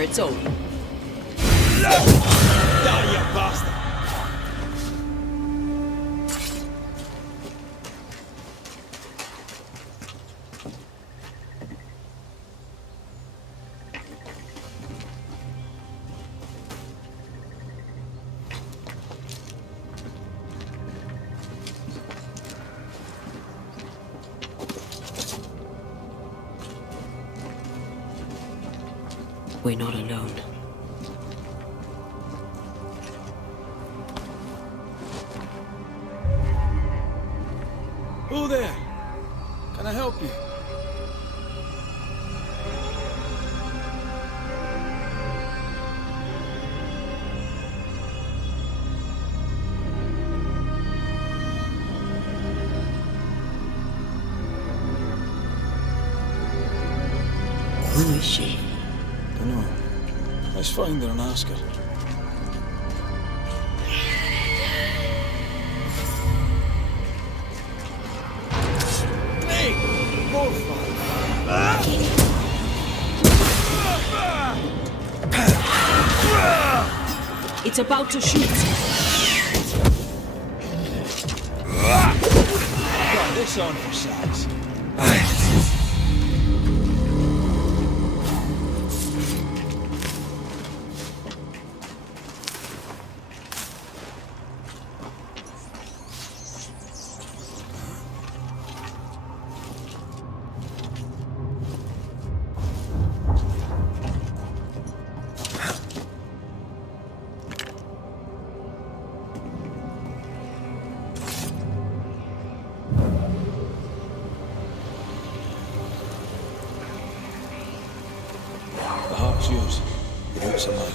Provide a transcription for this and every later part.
for its own. Die, you bastard! We're not alone. Who there? Can I help you? Who is she? Dunno. Let's find her and ask her. Hey! More It's about to shoot. Got this on for size. The heart's yours. The boots are mine.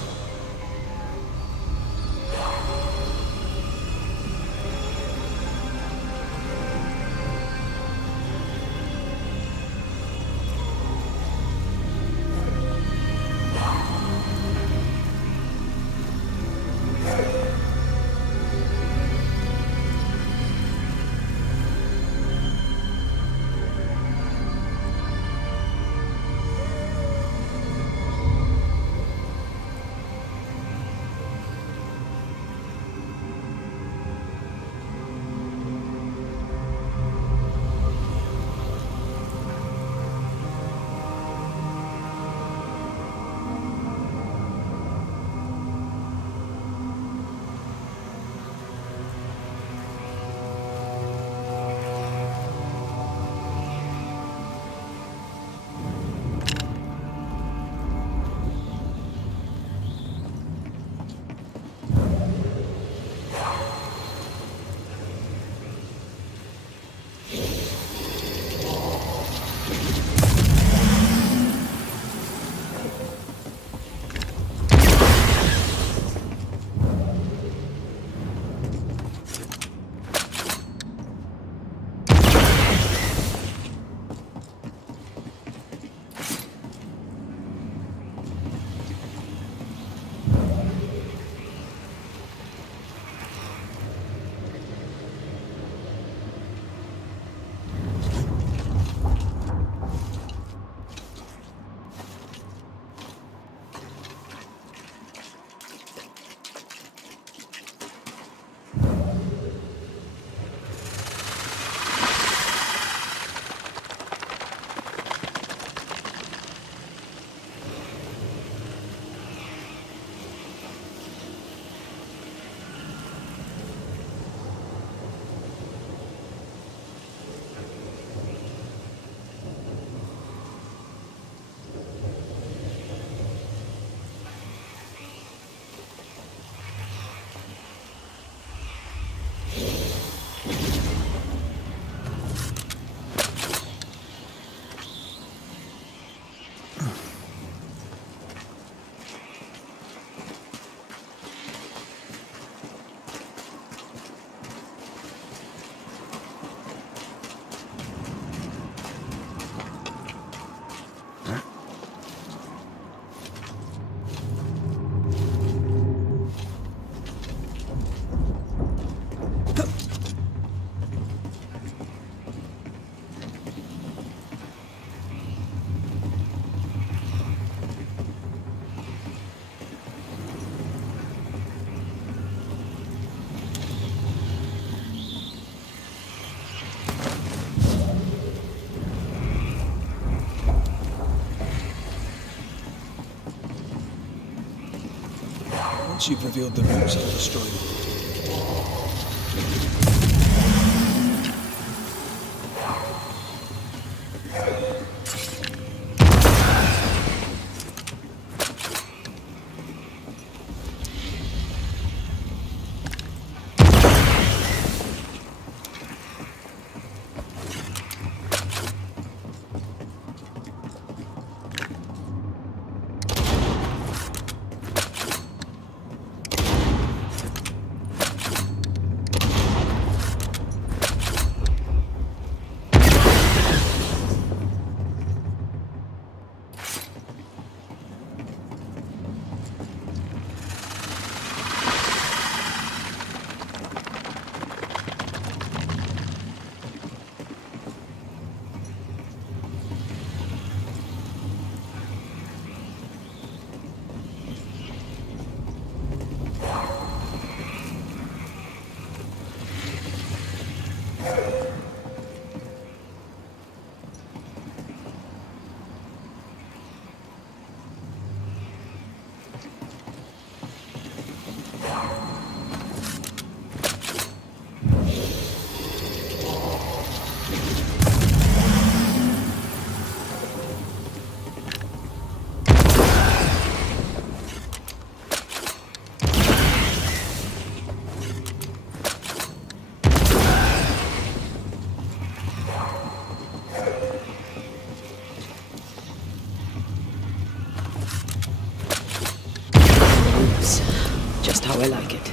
Once you've revealed the roots, I'll destroy them. Just how I like it.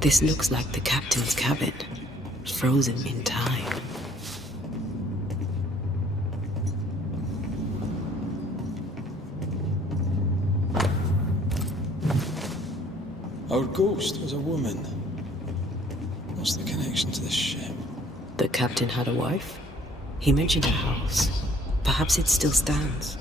This looks like the captain's cabin, frozen in time. Our ghost was a woman. What's the connection to this ship? The captain had a wife? He mentioned a house. Perhaps it still stands.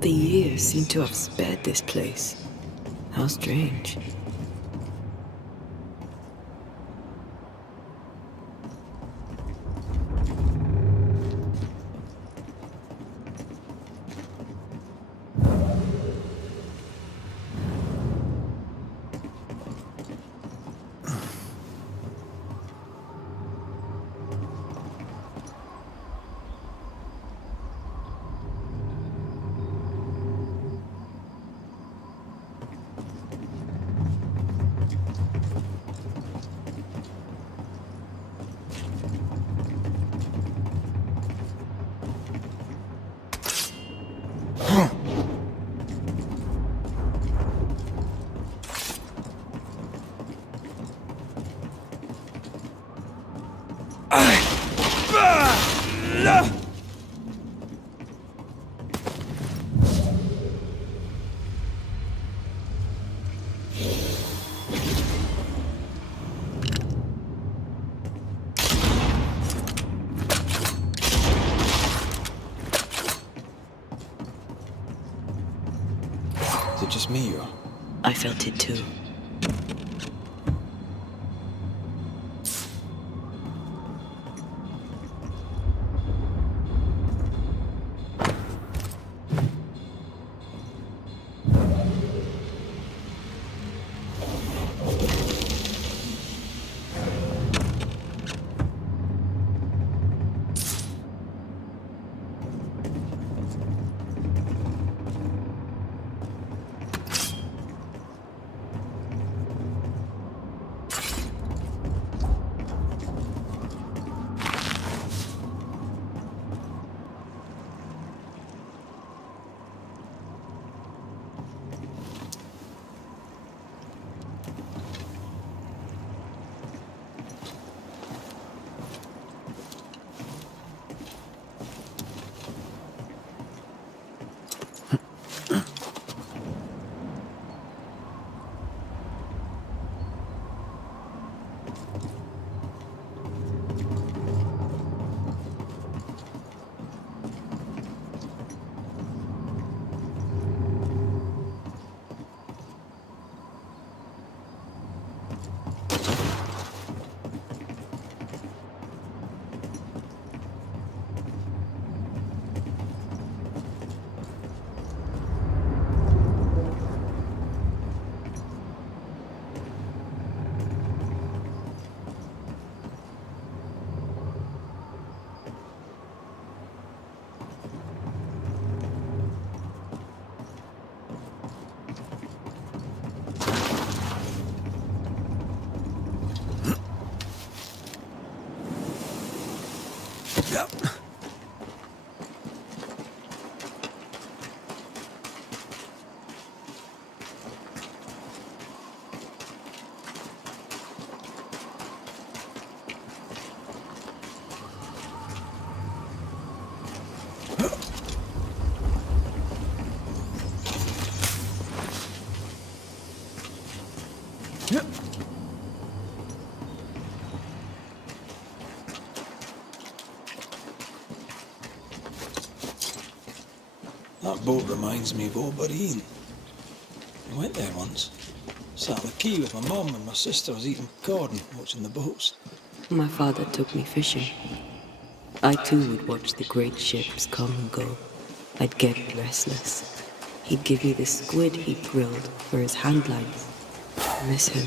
The years seem to have spared this place. How strange. Is it just me or? I felt it too. That boat reminds me of old Bareen. I went there once. Sat on the quay with my mum and my sister was eating cod and watching the boats. My father took me fishing. I too would watch the great ships come and go. I'd get restless. He'd give me the squid he'd grilled for his hand lines. I miss him.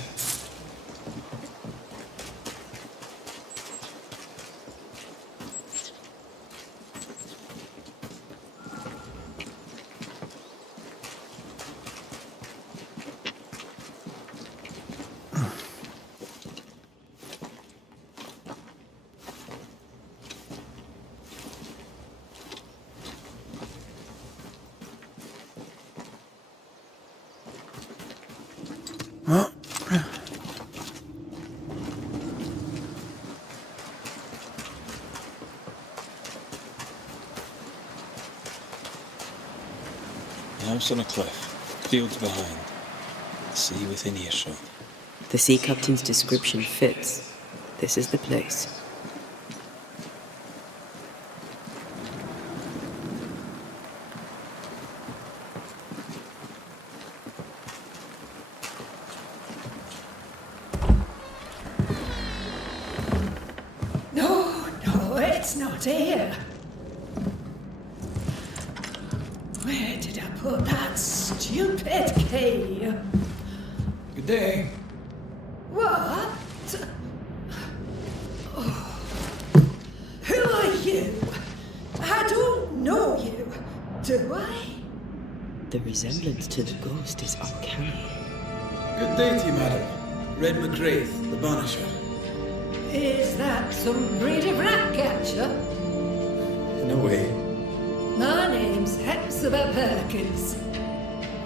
The house on a cliff, fields behind, the sea within earshot. The sea captain's description fits. This is the place. No, it's not here. Where did I put that stupid key? Good day. What? Oh. Who are you? I don't know you, do I? The resemblance to the ghost is uncanny. Good day to you, madam. Red McGrath, the Banisher. Is that some breed of rat catcher? No way. My name's Hepzibah Perkins.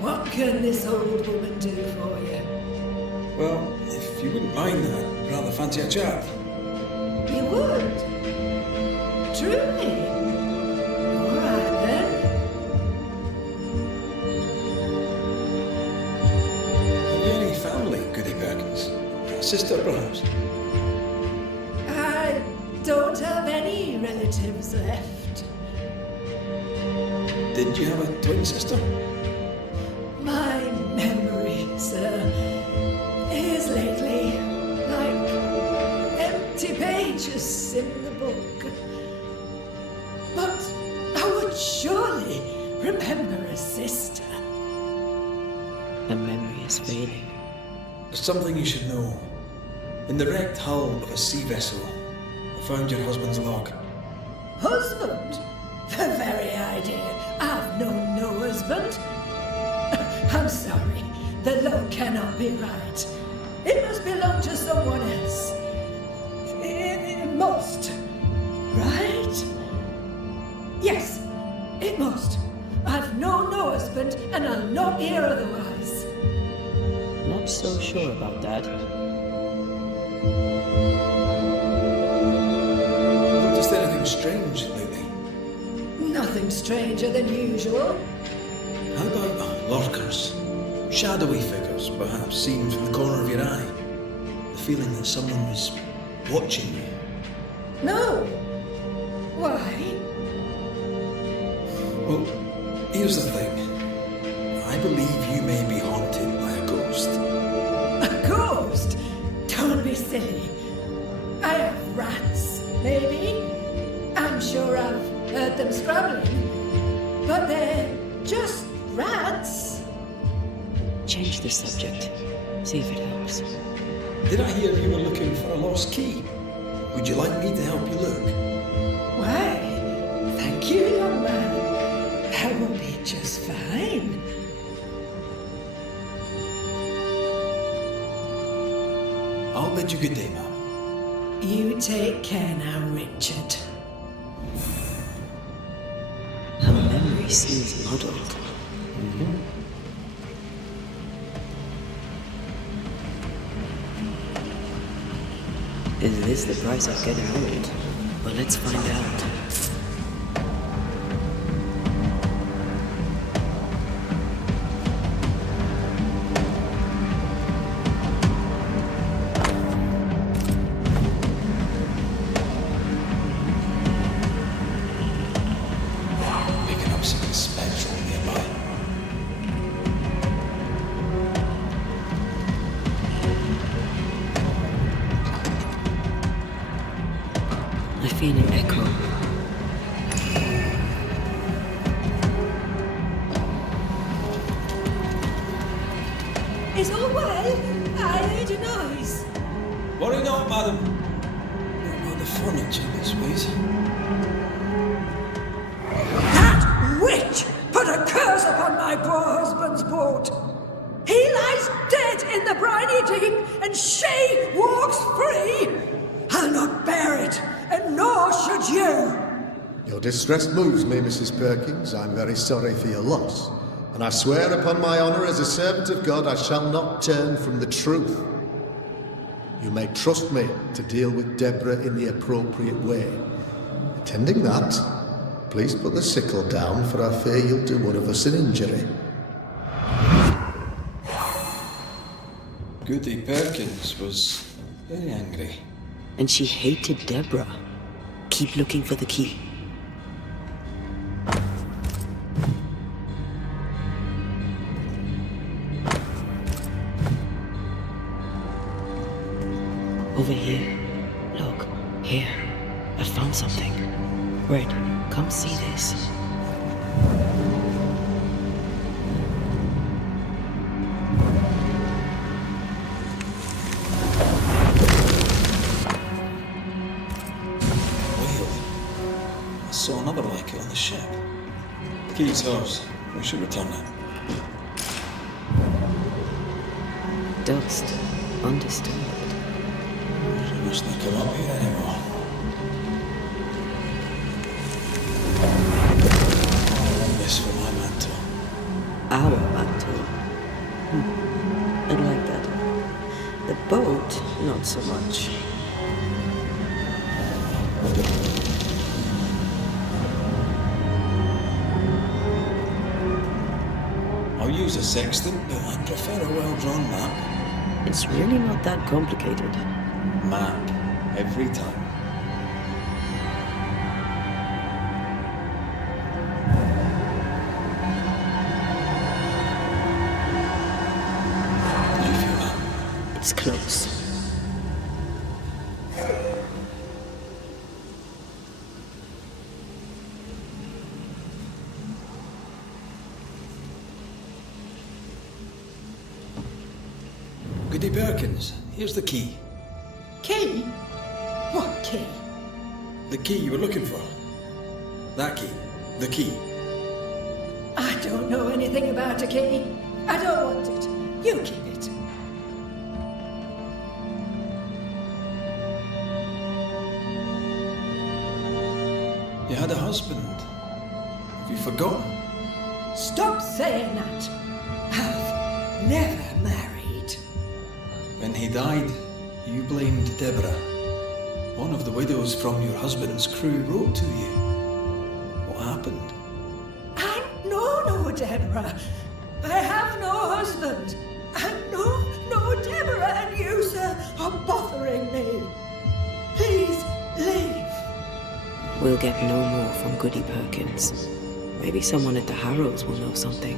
What can this old woman do for you? Well, if you wouldn't mind, I'd rather fancy a chat. You would? Truly? All right then. Have you any family, Goody Perkins? A sister, perhaps? I don't have any relatives left. Did you have a twin sister? My memory, sir, is lately like empty pages in the book. But I would surely remember a sister. My memory is fading. There's something you should know. In the wrecked hull of a sea vessel, I found your husband's log. Husband? The very idea. I've known no husband. I'm sorry. The log cannot be right. It must belong to someone else. It must. Right? Yes, it must. I've known no husband, and I'll not hear otherwise. Not so sure about that. Noticed anything strange lately? Nothing stranger than usual. How about lurkers? Shadowy figures, perhaps seen from the corner of your eye. The feeling that someone was watching you. No. Why? Well, here's the thing. I believe you may be haunted by a ghost. A ghost? Don't be silly. I have rats, maybe. I'm sure I've heard them scrabbling. But they're just rats. Change the subject. See if it helps. Did I hear you were looking for a lost key? Would you like me to help you look? Why, thank you, young man. That will be just fine. I'll bid you good day, ma'am. You take care now, Richard. memory seems muddled. Is this the price of getting old? Well, let's find out. Picking up something spectral nearby. I feel an echo. Is all well? I heard a noise. Worry not, madam. Not about the furniture this ways. That witch put a curse upon my poor husband's boat. He lies dead in the briny deep, and she walks free. I'll not bear it, and nor should you. Your distress moves me, Mrs. Perkins. I'm very sorry for your loss. And I swear upon my honour as a servant of God, I shall not turn from the truth. You may trust me to deal with Deborah in the appropriate way. Attending that, please put the sickle down, for I fear you'll do one of us an injury. Goody Perkins was very angry. And she hated Deborah. Keep looking for the key. Over here. Look, here. I found something. Red, come see this. I saw another like it on the ship. The key's ours. We should return it. Dust. Undisturbed. She mustn't come up here anymore. I want this for my mantle. Our mantle. I'd like that. The boat, not so much. I'll use a sextant, but I prefer a well-drawn map. It's really not that complicated. Map. Every time. Did you feel that? It's close. Goody Perkins, here's the key. Key? What key? The key you were looking for. That key. The key. I don't know anything about a key. I don't want it. You keep it. You had a husband. Have you forgotten? Stop saying that. I've never married. When he died, you blamed Deborah. One of the widows from your husband's crew wrote to you. What happened? I know no Deborah. I have no husband. I know no Deborah, and you, sir, are bothering me. Please leave. We'll get no more from Goody Perkins. Maybe someone at the Harrows will know something.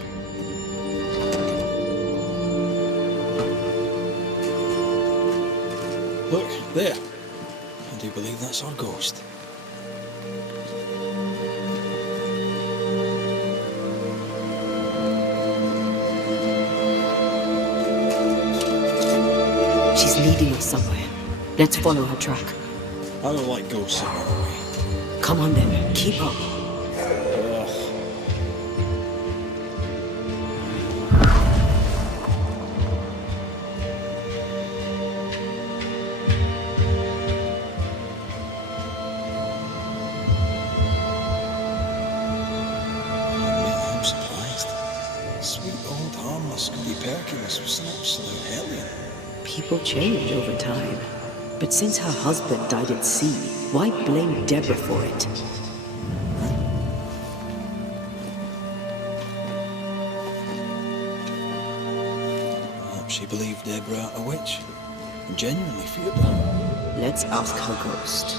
Look, there. I do believe that's our ghost. She's leading us somewhere. Let's follow her track. I don't like ghosts that run away. Come on then, keep up. Scooby Perkins was an absolute hellion. People change over time. But since her husband died at sea, why blame Deborah for it? Perhaps she believed Deborah a witch and genuinely feared her. Let's ask her ghost.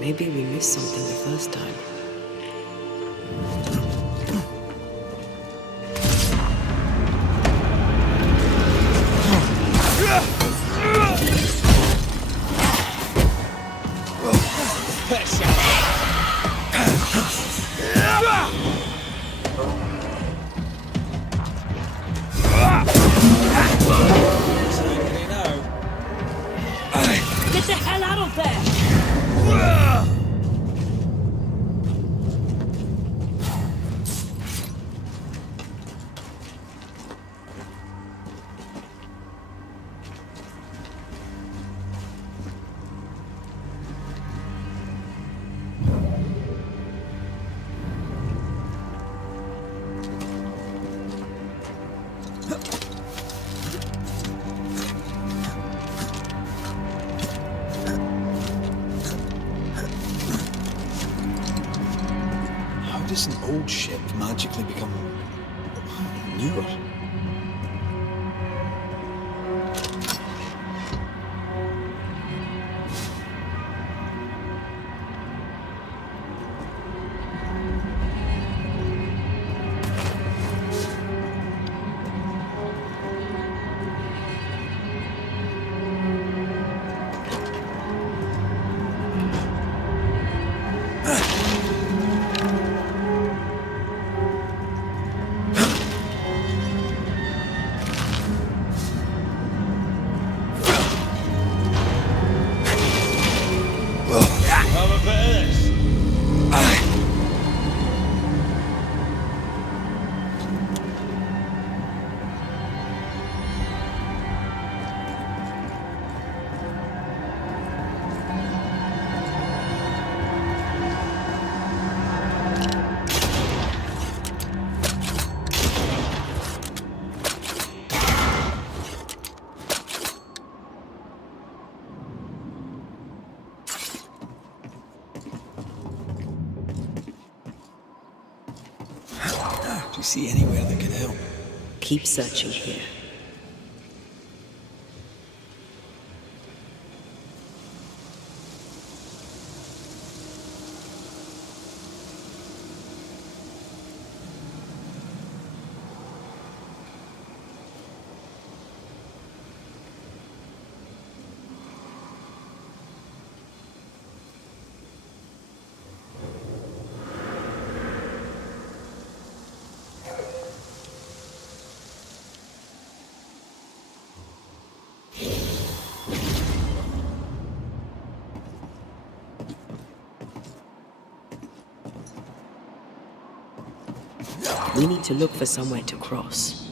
Maybe we missed something the first time. Get the hell out of there! Does an old ship magically become newer? Do you see anywhere that could help? Keep searching here. We need to look for somewhere to cross.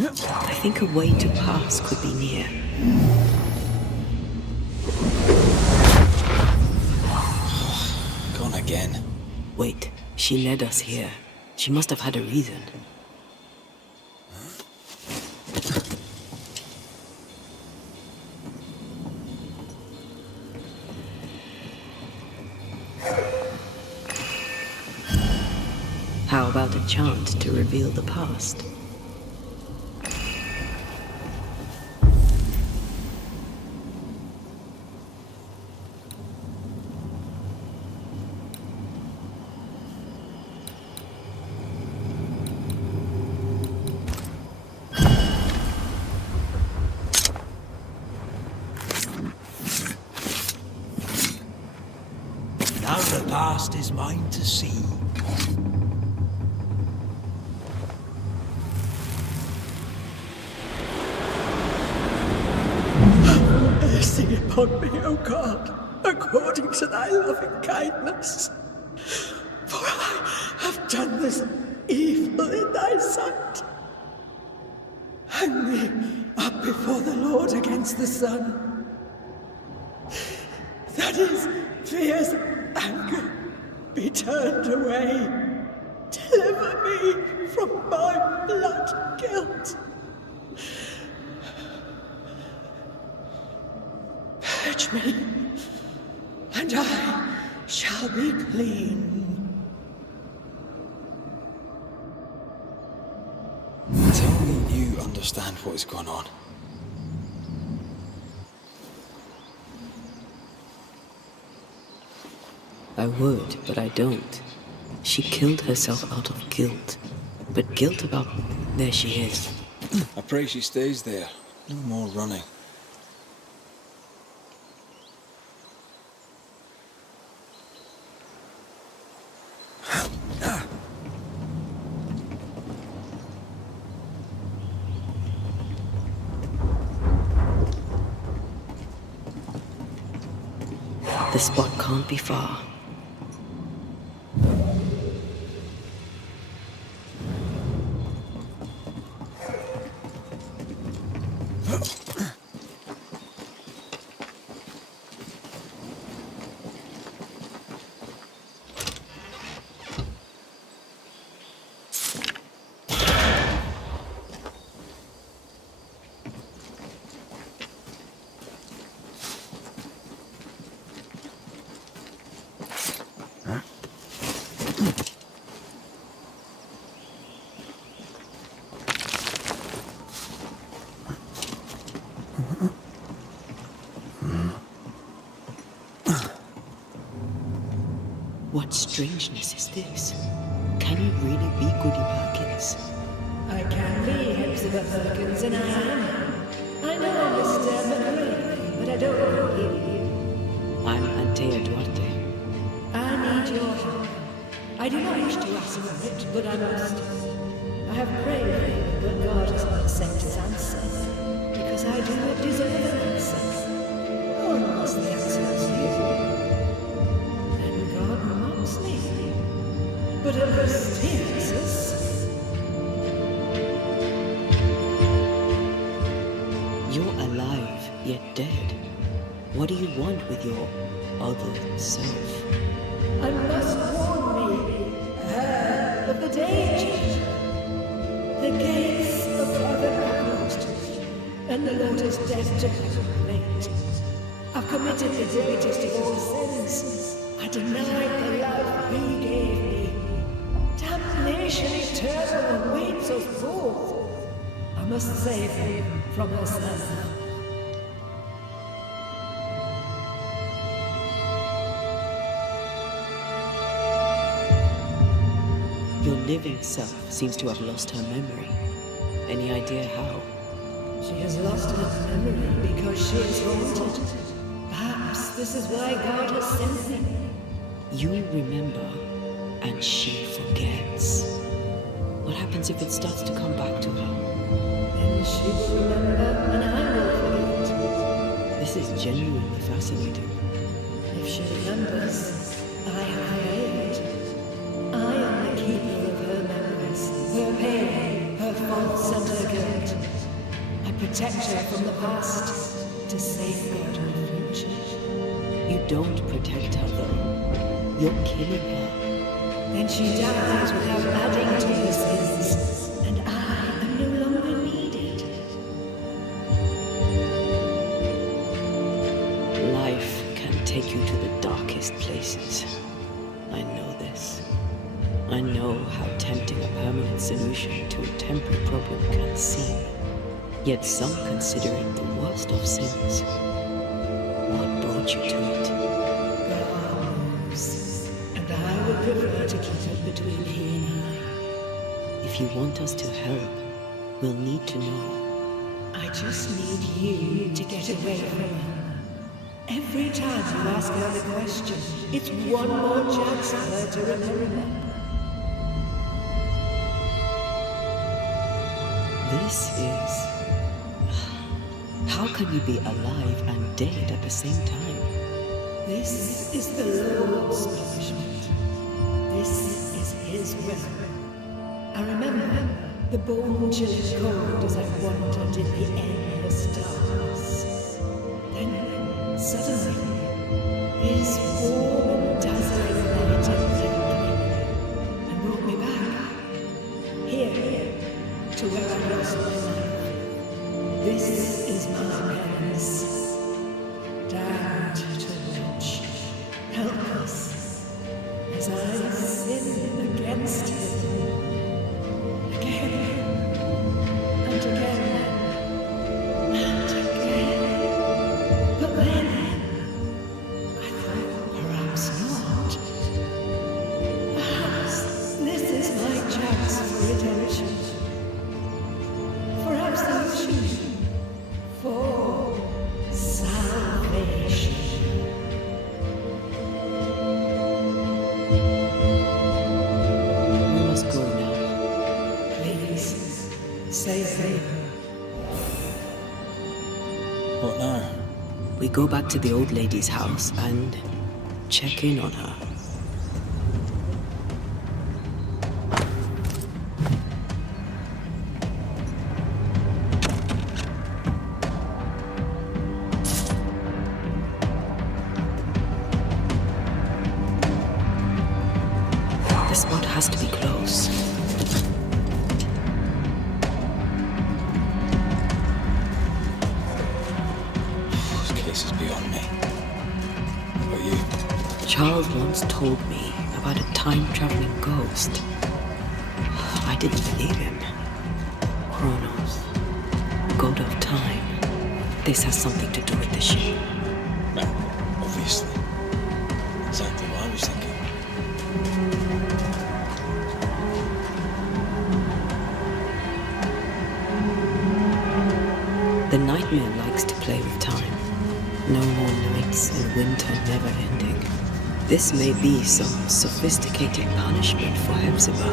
I think a way to pass could be near. Gone again. Wait, she led us here. She must have had a reason. How about a chant to reveal the past? Now the past is mine to see. Mercy upon me, O God, according to thy loving kindness. For I have done this evil in thy sight. Hang me up before the Lord against the sun. That his fierce anger be turned away. Deliver me from my blood guilt. Purge me, and I shall be clean. Tell me you understand what is going on. I would, but I don't. She killed herself out of guilt. But guilt about... There she is. I pray she stays there. No more running. The spot can't be far. What strangeness is this? Can you really be Goody Perkins? I can be Hepzibah Perkins, and I am. I know, Mr. McRae, but I don't know you. I'm Antea Duarte. I need your help. I do not wish to ask for it, but I must. I have prayed, but God has not sent his answer, because I do not deserve an answer. Unless the answer is you. Then God mocks me. But at least he answers. You're alive, yet dead. What do you want with your other self? I must warn me, of the danger. The gates of heaven are closed, and the Lord is dead to my complaint. I've committed the greatest of all sins. I denied the life he gave me. Damnation eternal awaits us both. I must save him from herself. Your living self seems to have lost her memory. Any idea how? She has lost her memory because she is haunted. Perhaps this is why God has sent me. You remember, and she forgets. What happens if it starts to come back to her? Then she will remember, and I will forget. This is genuinely fascinating. If she remembers, I have failed. I am the keeper of her memories, her pain, her faults, and her guilt. I protect her from the past to safeguard her future. You don't protect her, though. You're killing her. Then she dies without adding to her sins, and I am no longer needed. Life can take you to the darkest places. I know this. I know how tempting a permanent solution to a temporary problem can seem. Yet some consider it the worst of sins. What brought you to it? God knows. And I would prefer to keep it between he and I. If you want us to help, we'll need to know. I just need you to get away from her. Every time you ask her the question, it's one more chance for her to remember. This is... How can you be alive and dead at the same time? This is the Lord's punishment. This is his will. I remember the bone-chilling cold as I wandered in the endless darkness. Then, suddenly, his warm and dazzling light enveloped me and brought me back. Here, to where I lost my life. This is my penance. Damned to watch, helpless, as I sin against him. Again, and again, and again. But then, I thought perhaps not. Perhaps this is my chance for redemption. For absolution. For salvation. We must go now. Please, save me. What now? We go back to the old lady's house and check in on her. The spot has to be close. This case is beyond me. What about you? Charles once told me about a time-traveling ghost. I didn't believe him. Kronos, god of time. This has something to do with the ship. Well, obviously. Exactly what I was thinking. The nightmare likes to play with time. No more nights and winter never ending. This may be some sophisticated punishment for Hepzibah.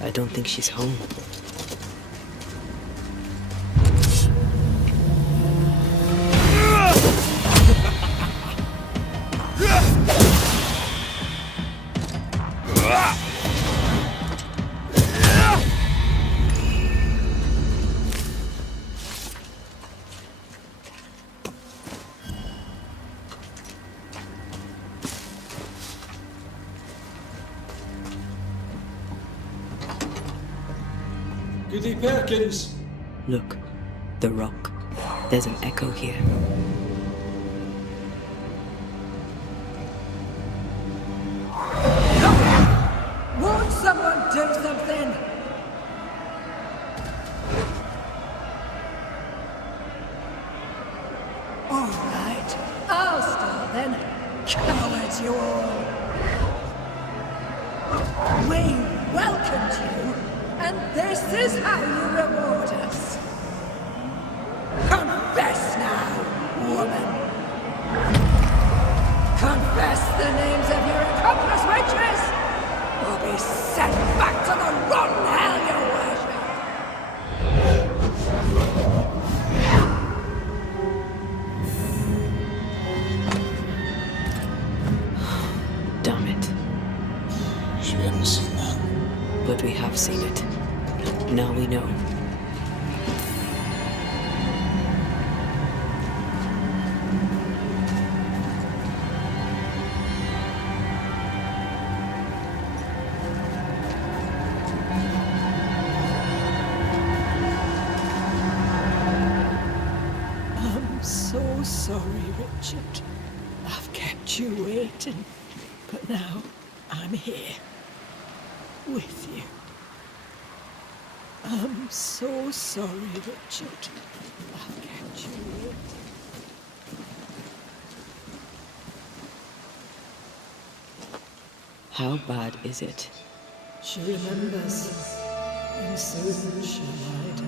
I don't think she's home. Goody Perkins! Look, the rock. There's an echo here. Won't someone do something? All right, I'll start then. Cowards you all. We welcomed you, and this is how you reward us. Confess now, woman. Confess the names of your accomplice witches, or be sent back to the rotten hell you worship. Damn But we have seen it. Now we know. I'm so sorry, Richard. I've kept you waiting. But now, I'm here. With you. I'm so sorry, Richard. I've kept you waiting. How bad is it? She remembers, and soon shall I die.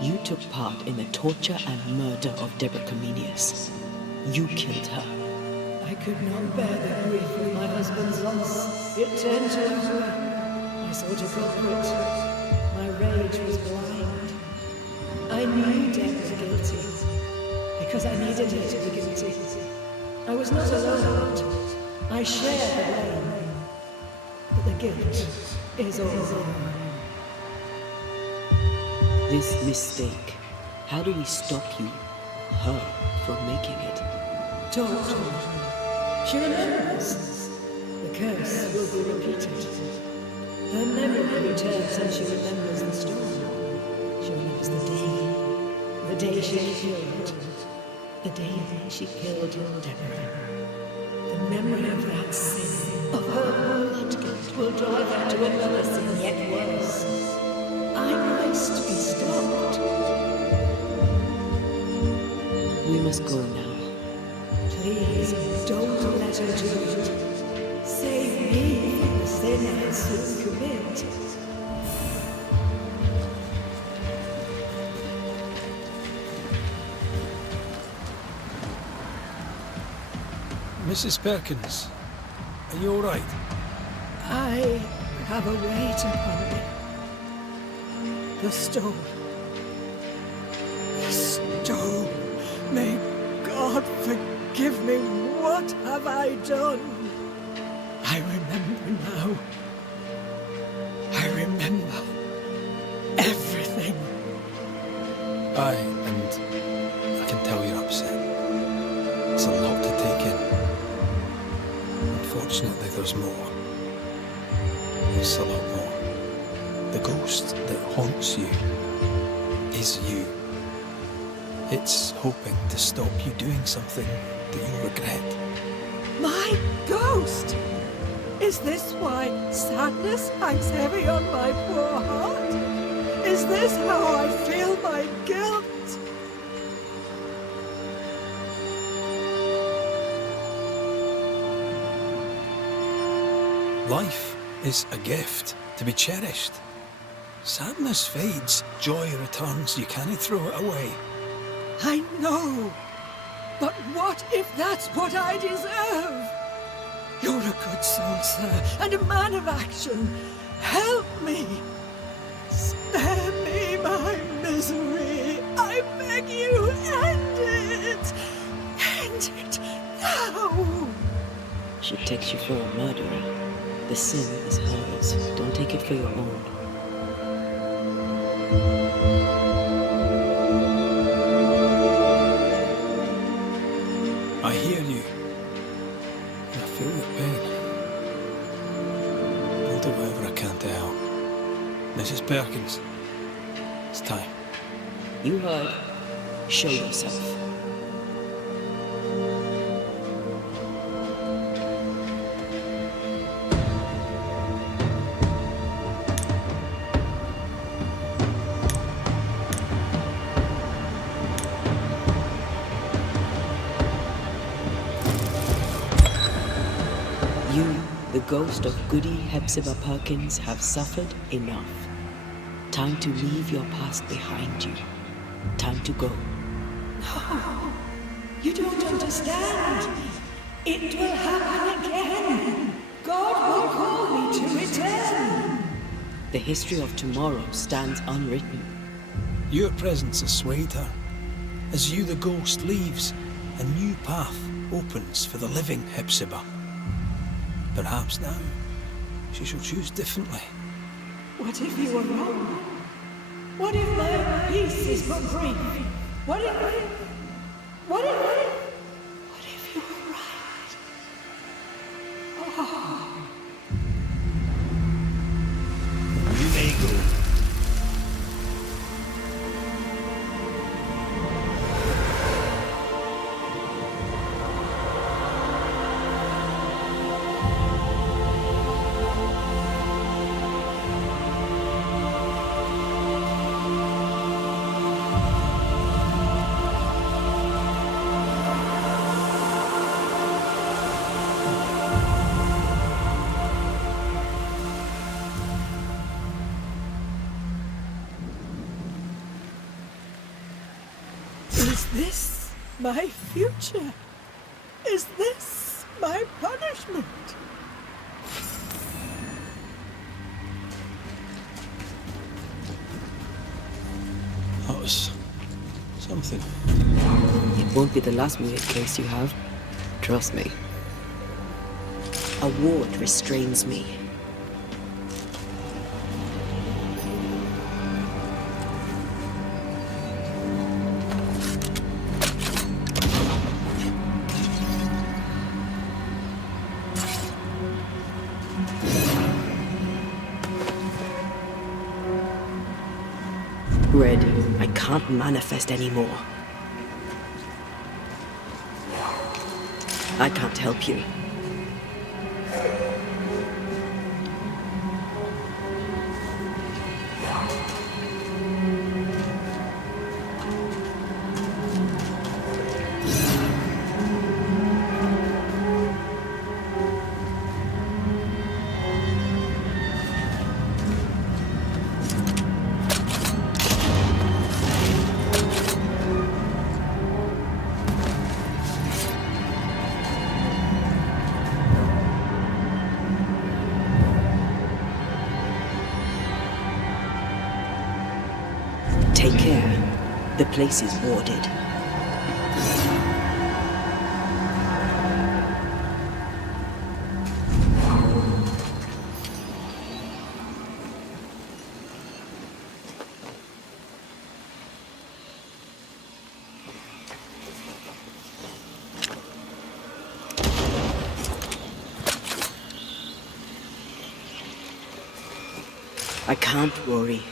You took part in the torture and murder of Deborah Comenius. You killed her. I could not bear the grief of my husband's loss. It turned to anger. I sought a culprit. My rage was blind. I knew Deb was guilty, because I needed her to be guilty. I was not alone. I shared the blame. But the guilt is all mine. This mistake, how do we stop you, her, from making it? Talk to her. She remembers. The curse will be repeated. Her memory returns and she remembers the storm. She remembers the day she killed. The day she killed Deborah. The memory of that sin, of her blood guilt, will drive her to another sin yet worse. I must be stopped. We must go now. Please, don't let her do it. Save me from the sin I soon commit. Mrs. Perkins, are you all right? I have a weight upon me. The stone. The stone. May God forgive me. What have I done? I remember now. I remember everything. Aye, and I can tell you're upset. It's a lot to take in. Unfortunately, there's more. There's a lot more. The ghost that haunts you is you. It's hoping to stop you doing something that you'll regret. My ghost! Is this why sadness hangs heavy on my poor heart? Is this how I feel my guilt? Life is a gift to be cherished. Sadness fades, joy returns, you can't throw it away. I know. But what if that's what I deserve? You're a good soul, sir, and a man of action. Help me. Spare me my misery. I beg you, end it. End it now. She takes you for a murderer. The sin is hers. Don't take it for your own. I hear you. I feel your pain. I'll do whatever I can to help. Mrs. Perkins, it's time. You heard. Show yourself. You, the ghost of Goody Hepzibah Perkins, have suffered enough. Time to leave your past behind you. Time to go. No, you don't understand. It will happen again. God will call me to return. The history of tomorrow stands unwritten. Your presence has swayed her. As you, the ghost, leaves, a new path opens for the living Hepzibah. Perhaps now she shall choose differently. What if you were wrong? What if my peace is but grief? What if you were right? You may go. Is this my future? Is this my punishment? That was something. It won't be the last weird case you have. Trust me. A ward restrains me. Red, I can't manifest anymore. I can't help you. Take care. The place is warded. I can't worry.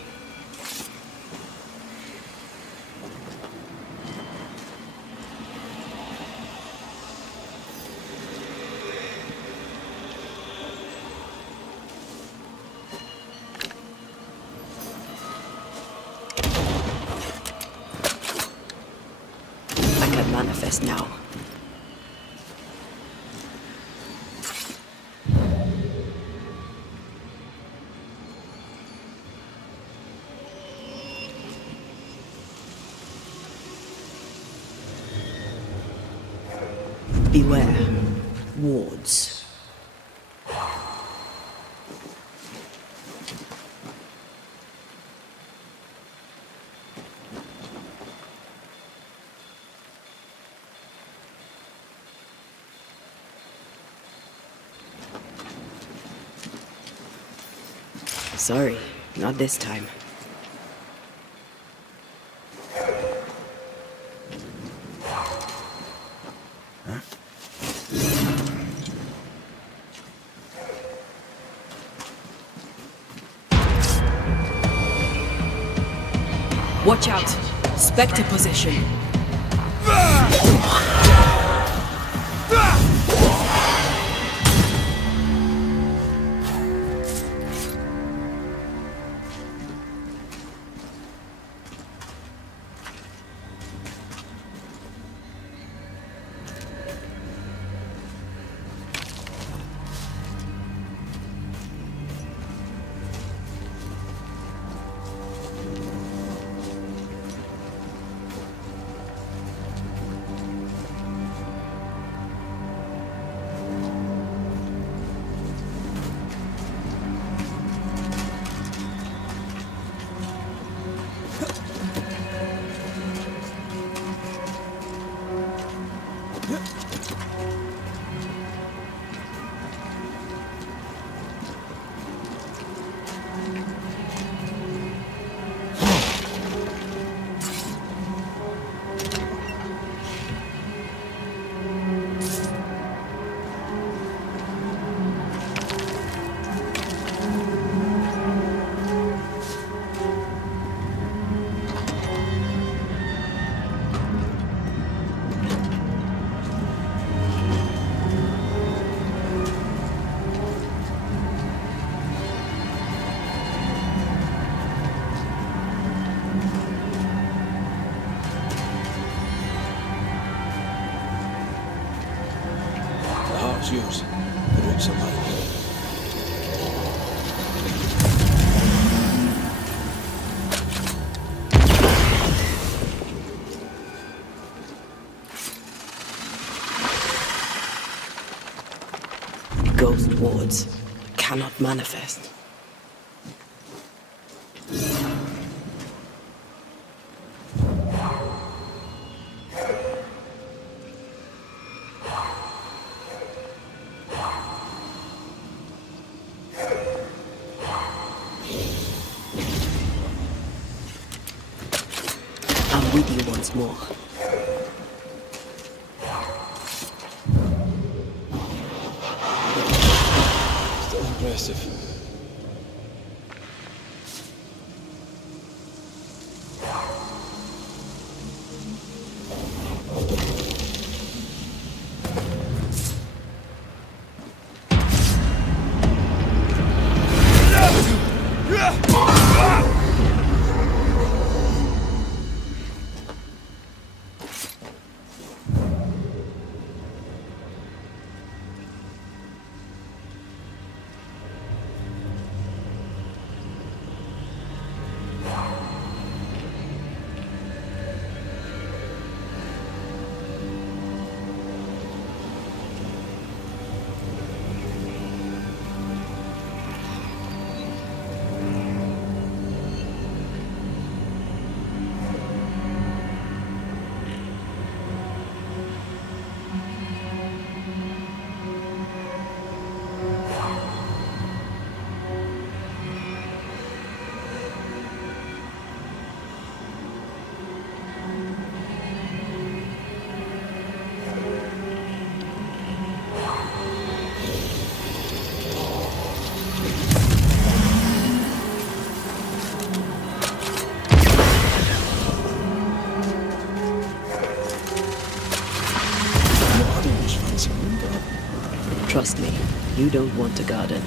I can manifest now. Beware. Wards. Sorry, not this time. Watch out! Spectre position! world's yours. The roots are mine. Ghost wards cannot manifest. I'm with you once more. Still impressive. Trust me, you don't want a garden.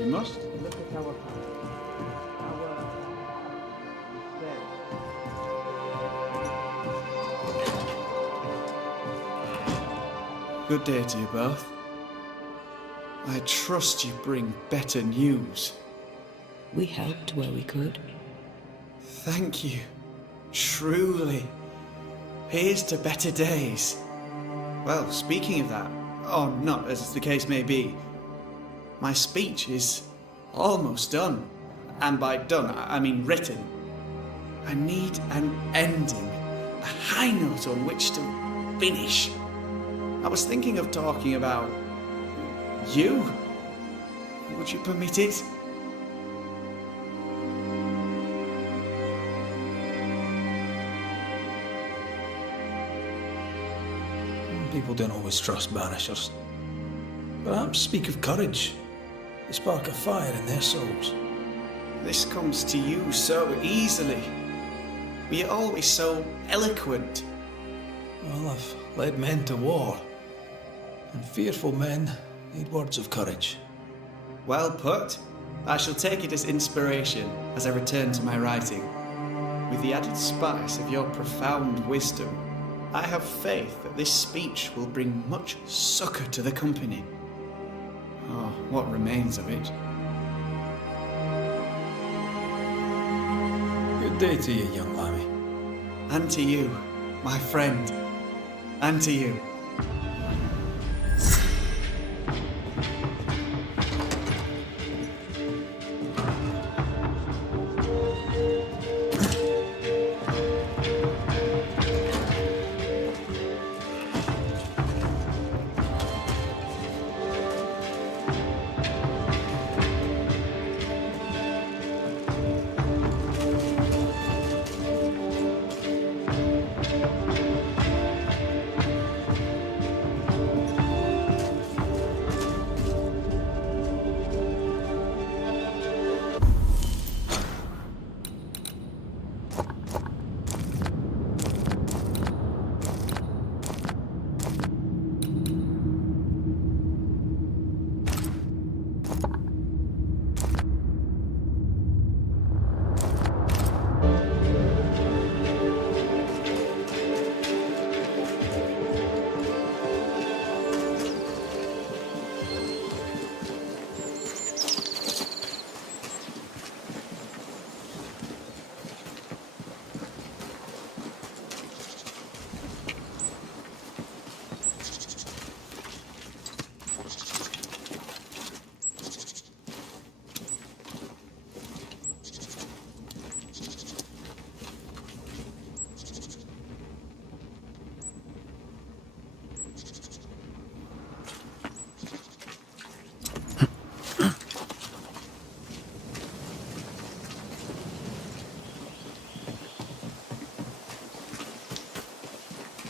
We must. Look at our path. Our mistake. Good day to you both. I trust you bring better news. We helped where we could. Thank you. Truly. Here's to better days. Well, speaking of that, or not, as the case may be, my speech is almost done. And by done, I mean written. I need an ending, a high note on which to finish. I was thinking of talking about you. Would you permit it? People don't always trust Banishers. Perhaps speak of courage, the spark of fire in their souls. This comes to you so easily. You're always so eloquent. Well, I've led men to war, and fearful men need words of courage. Well put. I shall take it as inspiration as I return to my writing. With the added spice of your profound wisdom, I have faith that this speech will bring much succour to the company. Oh, what remains of it? Good day to you, young lammy. And to you, my friend. And to you.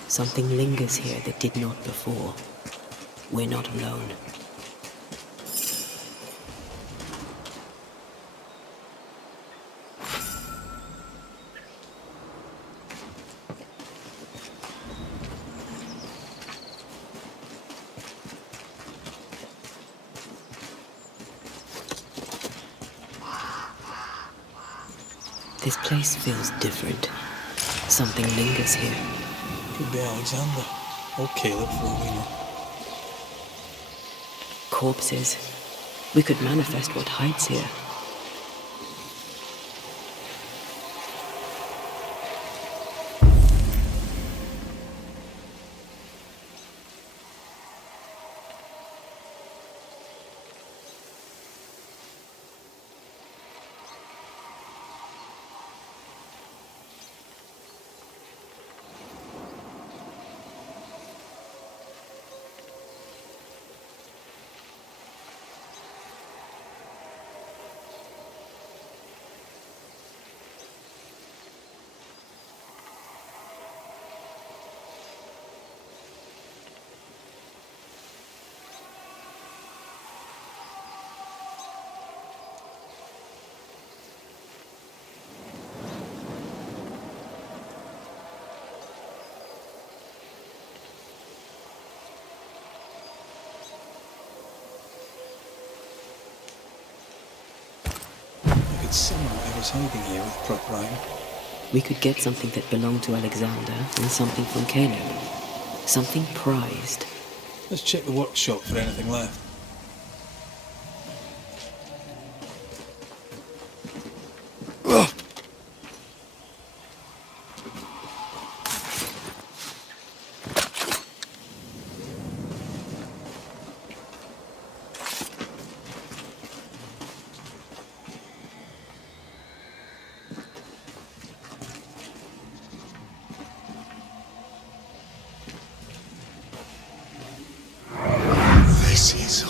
Something lingers here that did not before. We're not alone. This place feels different. Something lingers here. Could be Alexander or Caleb for all we know. Corpses. We could manifest what hides here. Someone whoever's hiding here with proper iron. We could get something that belonged to Alexander and something from Caleb. Something prized. Let's check the workshop for anything left. This is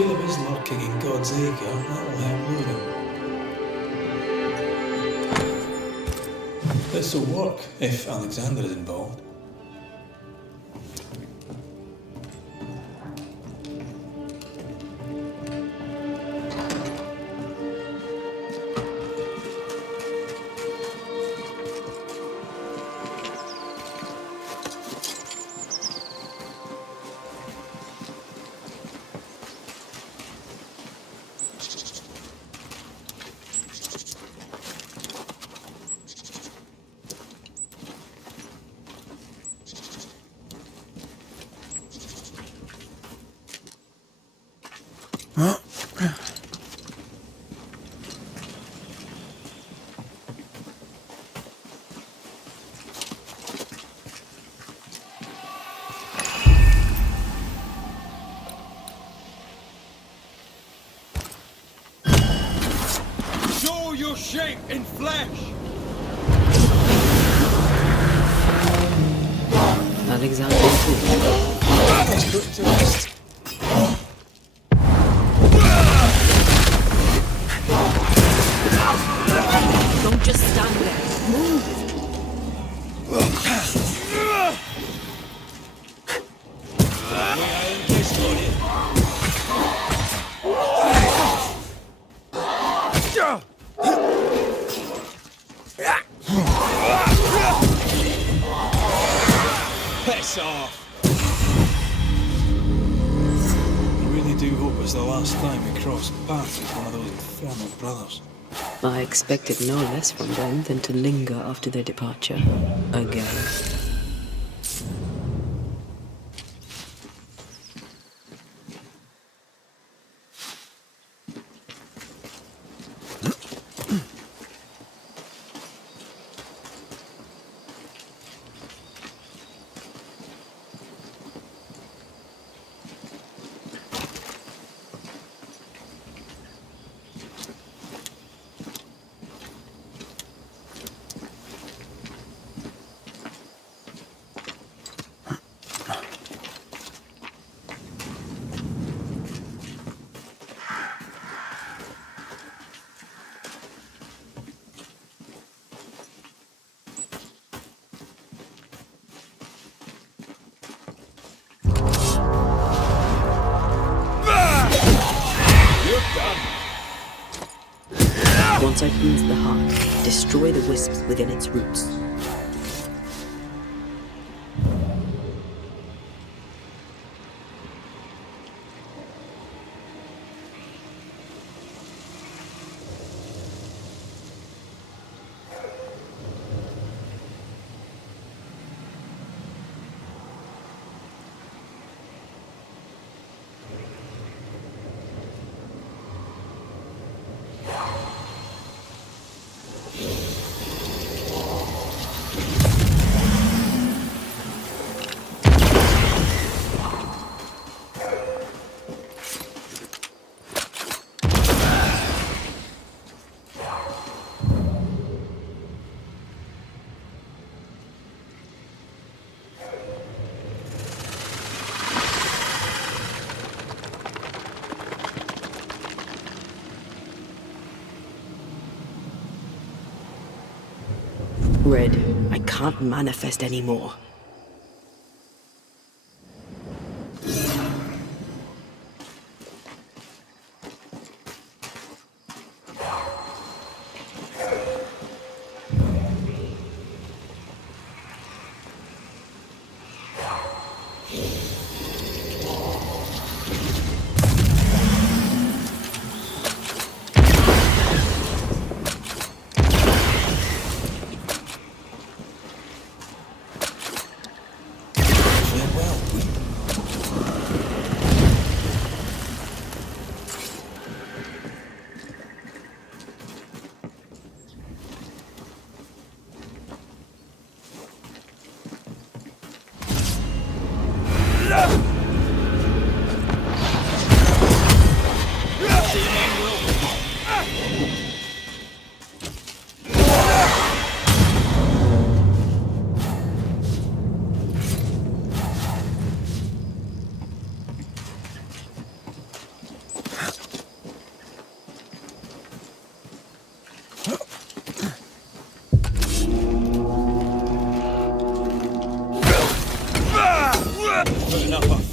Caleb is lurking in God's acre, that'll help lure him. This'll work if Alexander is involved. Show your shape in flesh! Alexander too. Let's put to rest. Don't just stand there. Move! Piss off! I really do hope it's the last time we cross paths with one of those infernal brothers. I expected no less from them than to linger after their departure. Again. Once I freeze the heart, destroy the wisps within its roots. Red, I can't manifest anymore.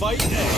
fight then.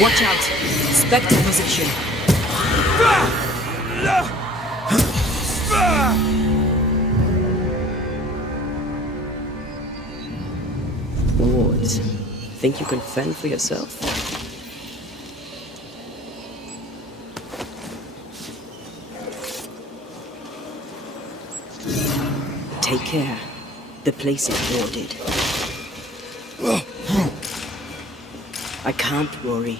Watch out! Spectre position. Wards, think you can fend for yourself? Take care. The place is warded. I can't worry.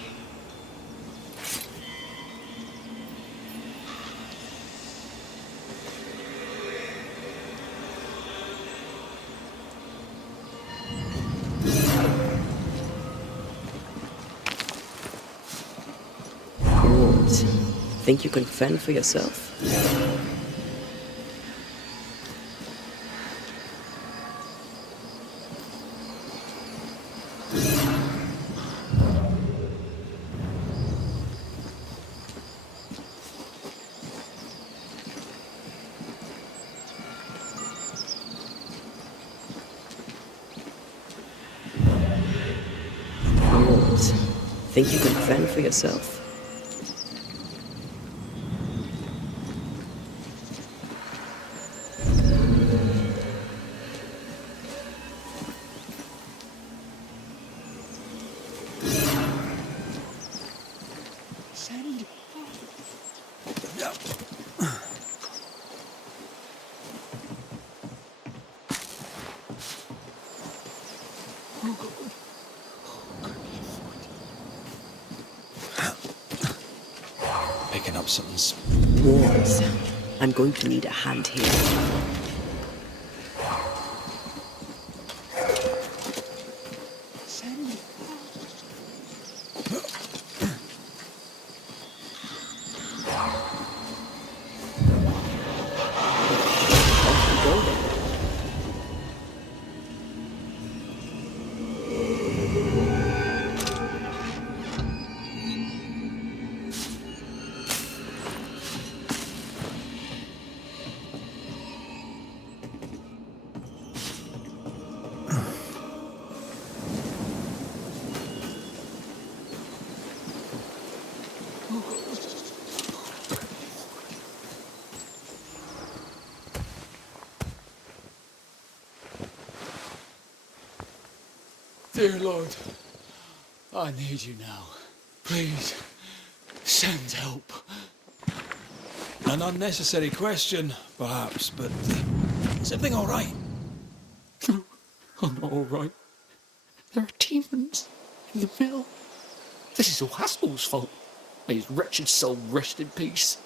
Wards, think you can fend for yourself? Think you can fend for yourself? Picking up something's... Wards. I'm going to need a hand here. Dear Lord, I need you now. Please, send help. An unnecessary question, perhaps, but is everything all right? No, I'm not all right. There are demons in the mill. This is all Haspel's fault. May his wretched soul rest in peace.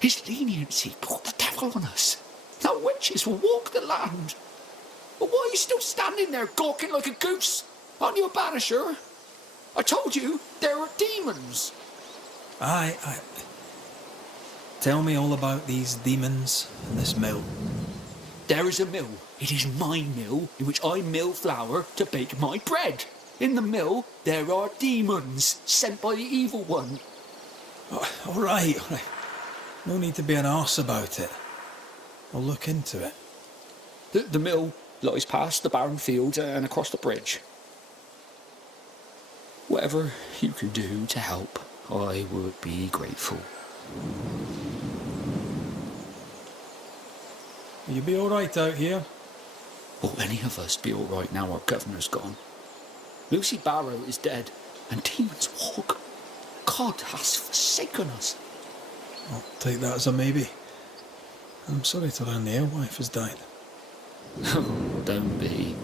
His leniency brought the devil on us. Now witches will walk the land. But why are you still standing there gawking like a goose? Aren't you a banisher? I told you there were demons. I Tell me all about these demons and this mill. There is a mill. It is my mill, in which I mill flour to bake my bread. In the mill, there are demons sent by the evil one. Oh, all right. No need to be an arse about it. I'll look into it. The mill lies past the barren fields and across the bridge. Whatever you can do to help, I would be grateful. Will you be all right out here? Will any of us be all right now our governor's gone? Lucy Barrow is dead, and demons walk. God has forsaken us. I'll take that as a maybe. I'm sorry to learn the alewife has died. Oh, don't be.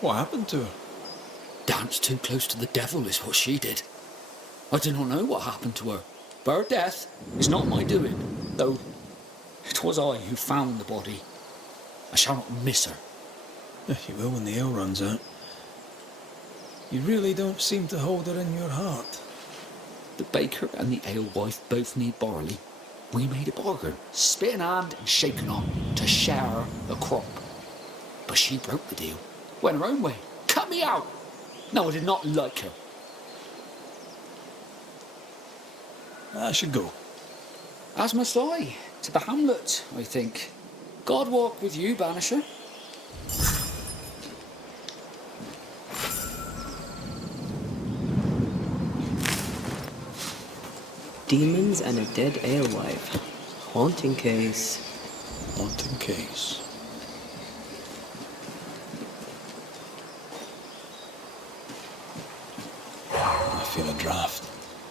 What happened to her? Danced too close to the devil is what she did. I do not know what happened to her, but her death is not my doing, though it was I who found the body. I shall not miss her. You will when the ale runs out. You really don't seem to hold her in your heart. The baker and the alewife both need barley. We made a bargain, spit in hand and shaken on, to share the crop. But she broke the deal, went her own way, cut me out. No, I did not like her. I should go. As must I, to the hamlet, I think. God walk with you, Banisher. Demons and a dead alewife. Haunting case. Daunting case. I feel a draft.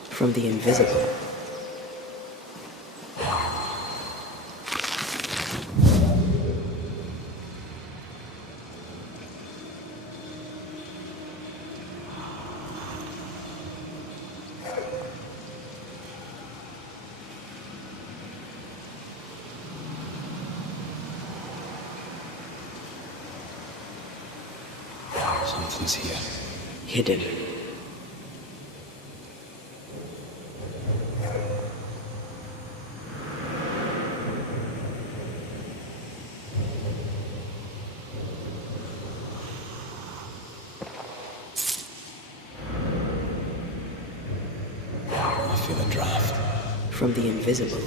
From the invisible. Something's here. Hidden. I feel a draft. From the invisible.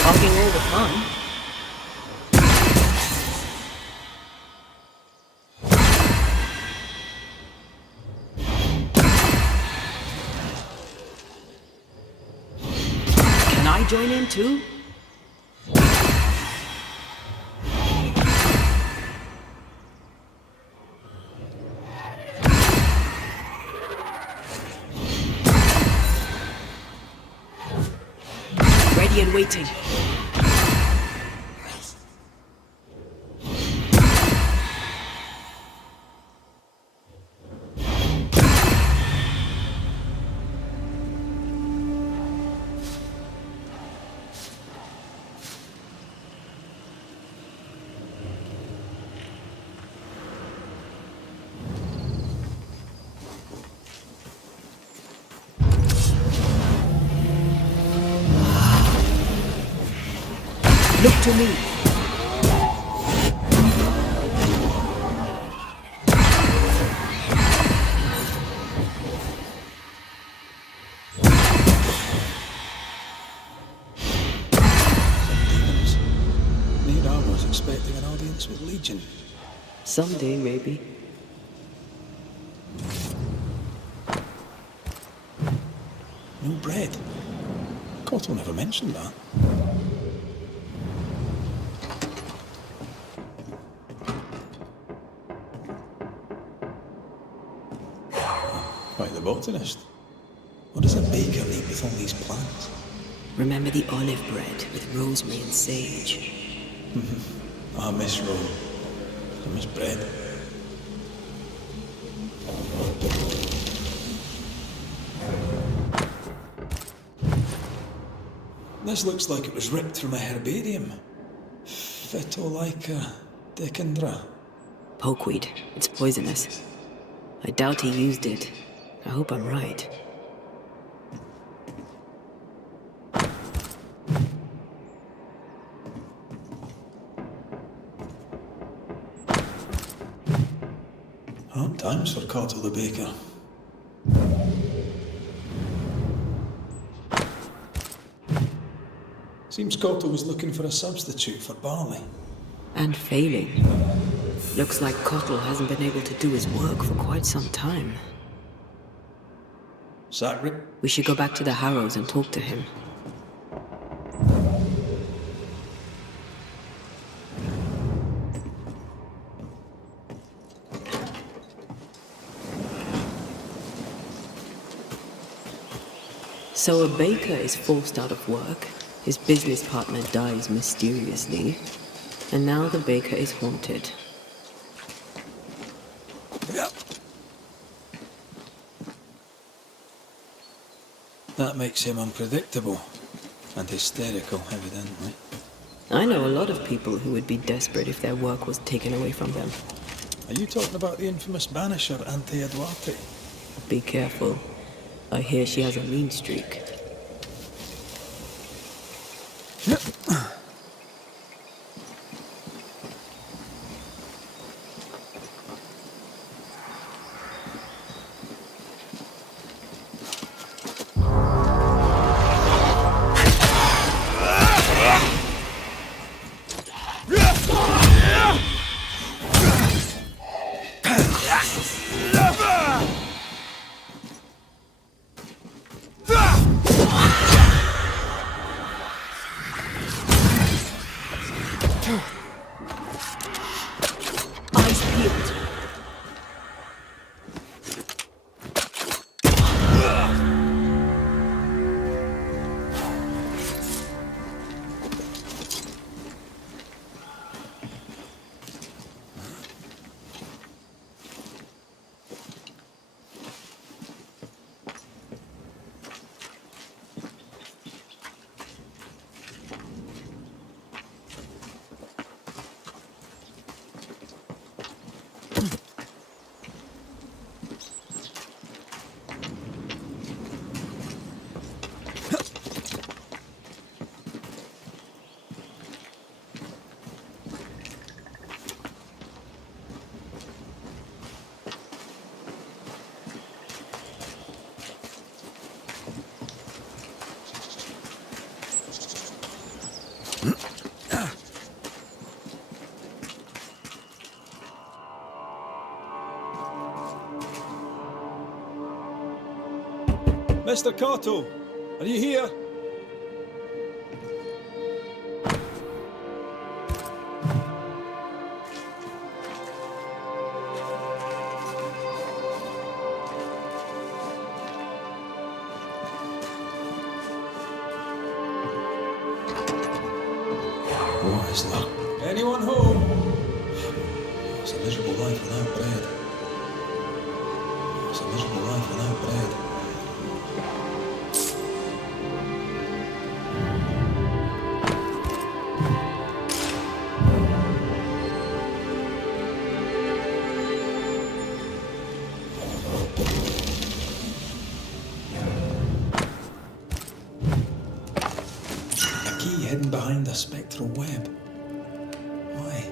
Talking all the time. Can I join in too? Ready and waiting. Look to me. Demons. Near was expecting an audience with Legion. Someday, maybe. No bread. Cottle never mentioned that. Quite the botanist. What does a baker need with all these plants? Remember the olive bread with rosemary and sage? I miss Rome. I miss bread. This looks like it was ripped from a herbarium. Phytolaica decandra. Pokeweed. It's poisonous. I doubt he used it. I hope I'm right. Hard times for Cottle the baker. Seems Cottle was looking for a substitute for barley. And failing. Looks like Cottle hasn't been able to do his work for quite some time. Sacred? We should go back to the Harrows and talk to him. So a baker is forced out of work, his business partner dies mysteriously, and now the baker is haunted. Yep. That makes him unpredictable and hysterical, evidently. I know a lot of people who would be desperate if their work was taken away from them. Are you talking about the infamous Banisher, Antea? Be careful. I hear she has a mean streak. Eyes peeled. Mr. Cottle, are you here? What is that? Anyone home? It's a miserable life without bread. It's a miserable life without bread. A key hidden behind a spectral web. Why?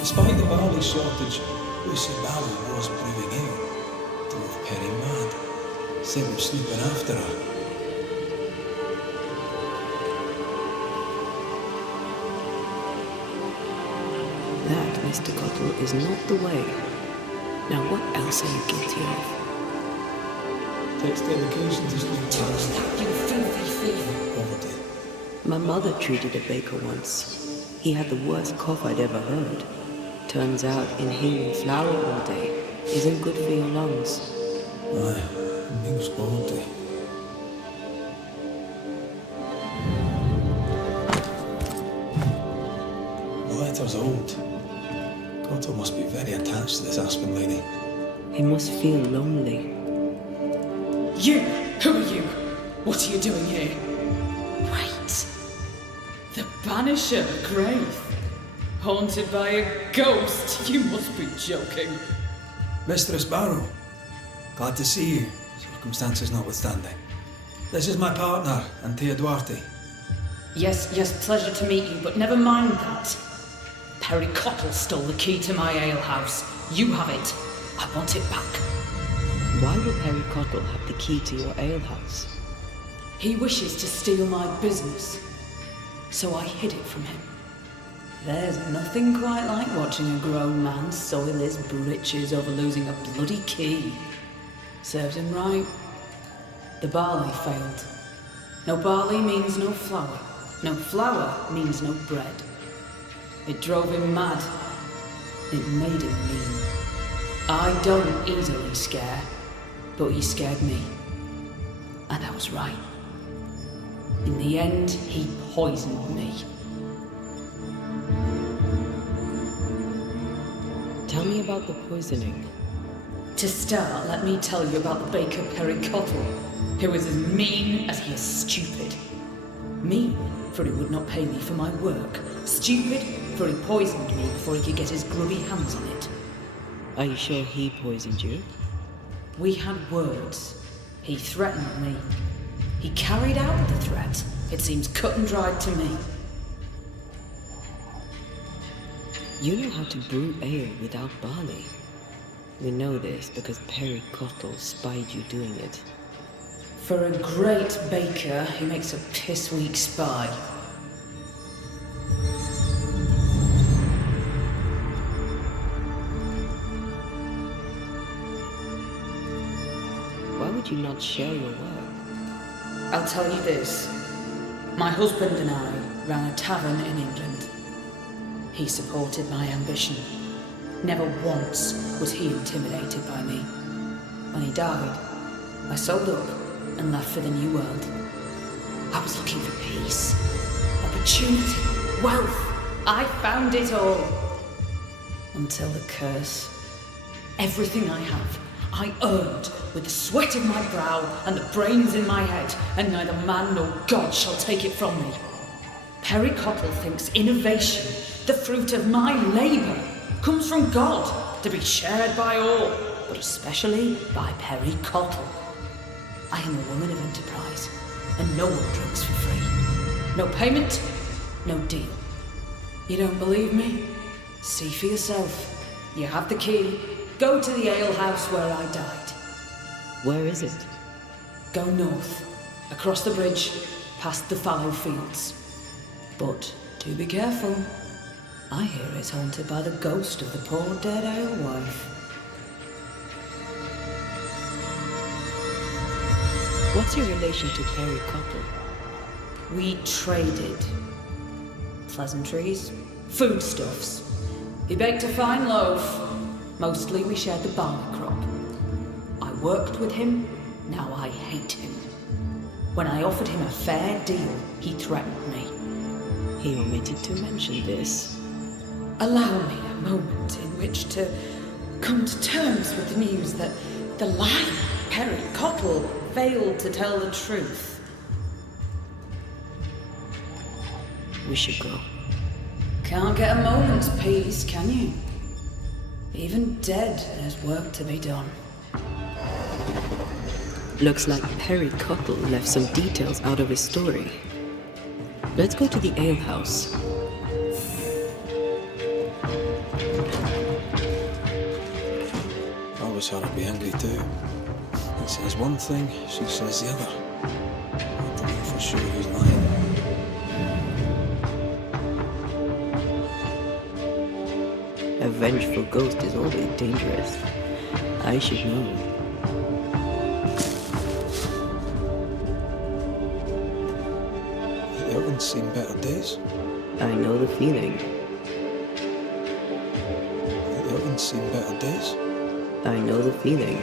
Despite the barley shortage, Lucy Barley was brewing ale. Drove Perry mad. Said we're snooping after her. That, Mr. Cottle, is not the way. Now what else are you guilty of? Takes dedication to snoop. You filthy thief! Poverty. My mother treated a baker once. He had the worst cough I'd ever heard. Turns out inhaling flour all day isn't good for your lungs. Aye, meals quality. specters old. Cotto must be very attached to this Aspen lady. He must feel lonely. You! Who are you? What are you doing here? Wait. The Banisher grave. Haunted by a ghost? You must be joking. Mistress Barrow, glad to see you, circumstances notwithstanding. This is my partner, Antea Duarte. Yes, pleasure to meet you, but never mind that. Perry Cottle stole the key to my alehouse. You have it. I want it back. Why would Perry Cottle have the key to your alehouse? He wishes to steal my business, so I hid it from him. There's nothing quite like watching a grown man soil his britches over losing a bloody key. Serves him right. The barley failed. No barley means no flour. No flour means no bread. It drove him mad. It made him mean. I don't easily scare, but he scared me. And I was right. In the end, he poisoned me. Tell me about the poisoning. To start, let me tell you about the baker Perry Cottle, who is as mean as he is stupid. Mean, for he would not pay me for my work. Stupid, for he poisoned me before he could get his grubby hands on it. Are you sure he poisoned you? We had words. He threatened me. He carried out the threat. It seems cut and dried to me. You know how to brew ale without barley. We know this because Perry Cottle spied you doing it. For a great baker, he makes a piss-weak spy. Why would you not share your work? I'll tell you this. My husband and I ran a tavern in England. He supported my ambition. Never once was he intimidated by me. When he died, I sold up and left for the New World. I was looking for peace, opportunity, wealth. I found it all. Until the curse. Everything I have, I earned with the sweat of my brow and the brains in my head, and neither man nor God shall take it from me. Perry Cottle thinks innovation, the fruit of my labour, comes from God, to be shared by all, but especially by Perry Cottle. I am a woman of enterprise, and no one drinks for free. No payment, no deal. You don't believe me? See for yourself. You have the key. Go to the alehouse where I died. Where is it? Go north, across the bridge, past the fallow fields. But do be careful. I hear it's haunted by the ghost of the poor dead alewife. What's your relation to Perry Cottle? We traded. Pleasantries, foodstuffs. He baked a fine loaf. Mostly we shared the barley crop. I worked with him, now I hate him. When I offered him a fair deal, he threatened me. He omitted to mention this. Allow me a moment in which to come to terms with the news that the liar, Perry Cottle, failed to tell the truth. We should go. Can't get a moment's peace, can you? Even dead, there's work to be done. Looks like Perry Cottle left some details out of his story. Let's go to the alehouse. I was her to be angry too. He says one thing, she says the other. I don't know for sure who's lying. A vengeful ghost is always dangerous. I should know. You haven't seen better days. I know the feeling. You haven't seen better days. I know the feeling.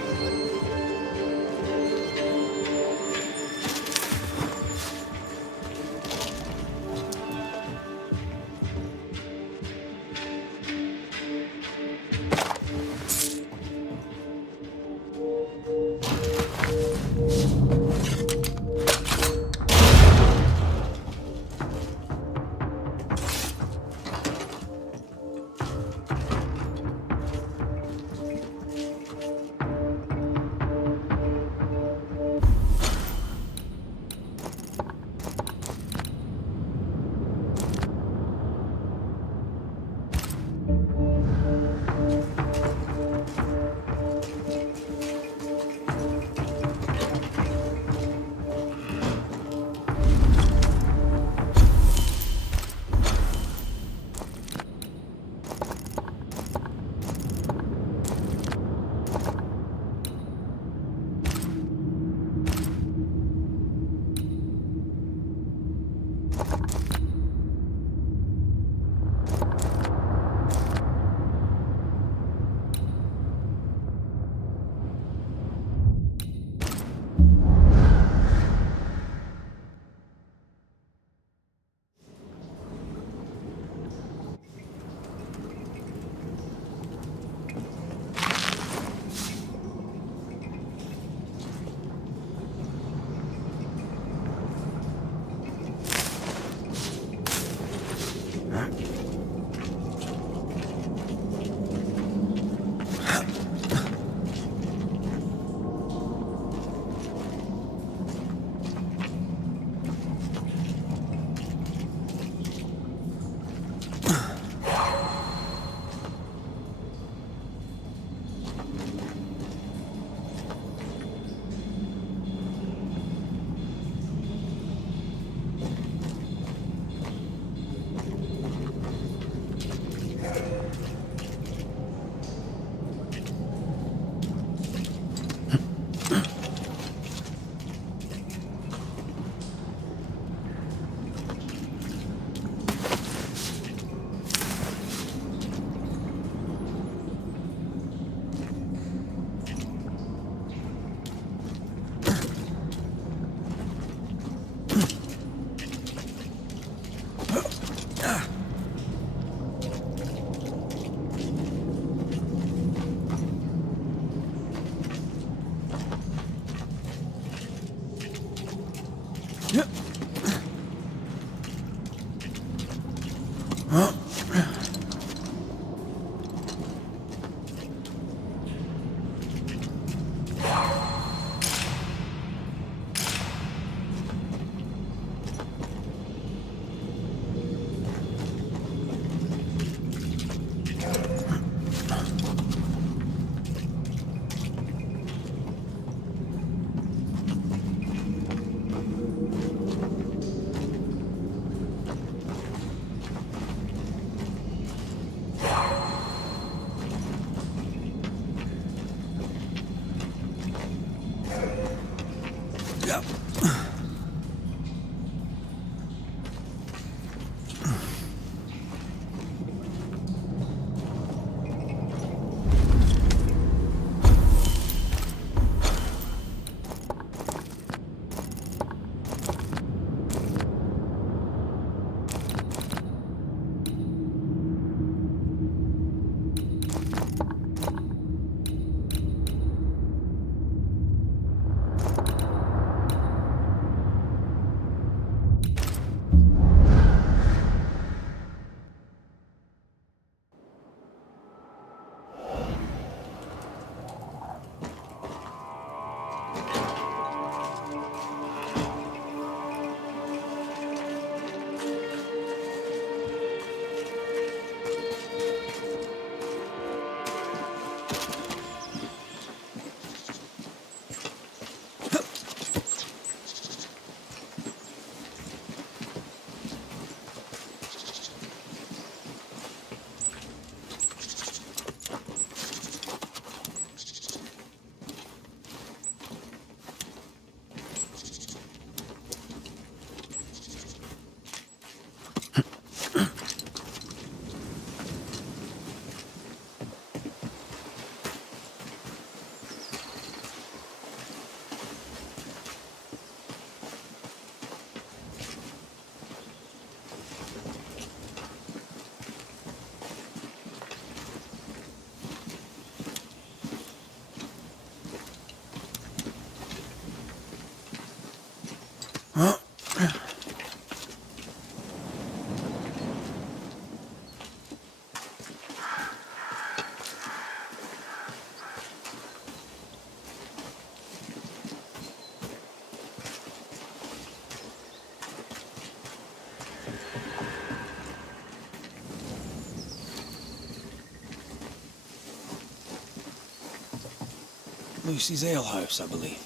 Lucy's alehouse, I believe.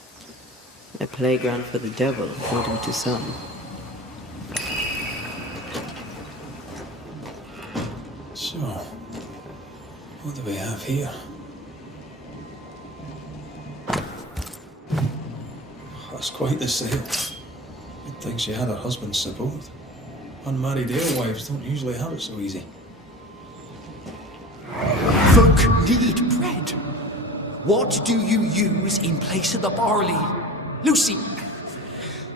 A playground for the devil, according to some. So, what do we have here? That's quite the sale. Good thing she had her husband's support. Unmarried alewives don't usually have it so easy. Folk need bread. What do you use in place of the barley? Lucy!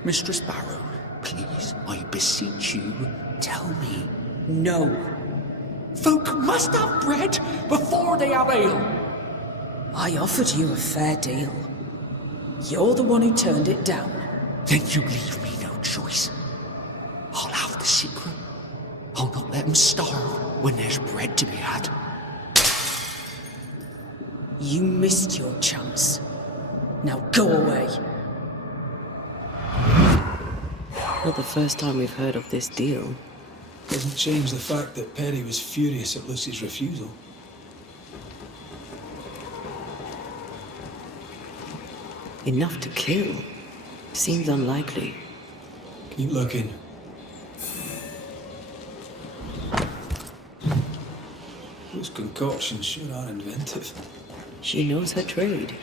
Mistress Barrow, please, I beseech you, tell me. No. Folk must have bread before they have ale. I offered you a fair deal. You're the one who turned it down. Then you leave me no choice. I'll have the secret. I'll not let them starve when there's bread to be had. You missed your chance. Now go away. Not the first time we've heard of this deal. Doesn't change the fact that Perry was furious at Lucy's refusal. Enough to kill? Seems unlikely. Keep looking. Those concoctions sure are inventive. She knows her trade.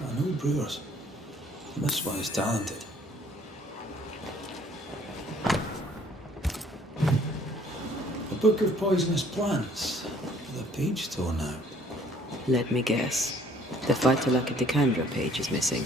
I know brewers. And this one is talented. A book of poisonous plants, with a page torn out. Let me guess. The Phytolacticandra page is missing.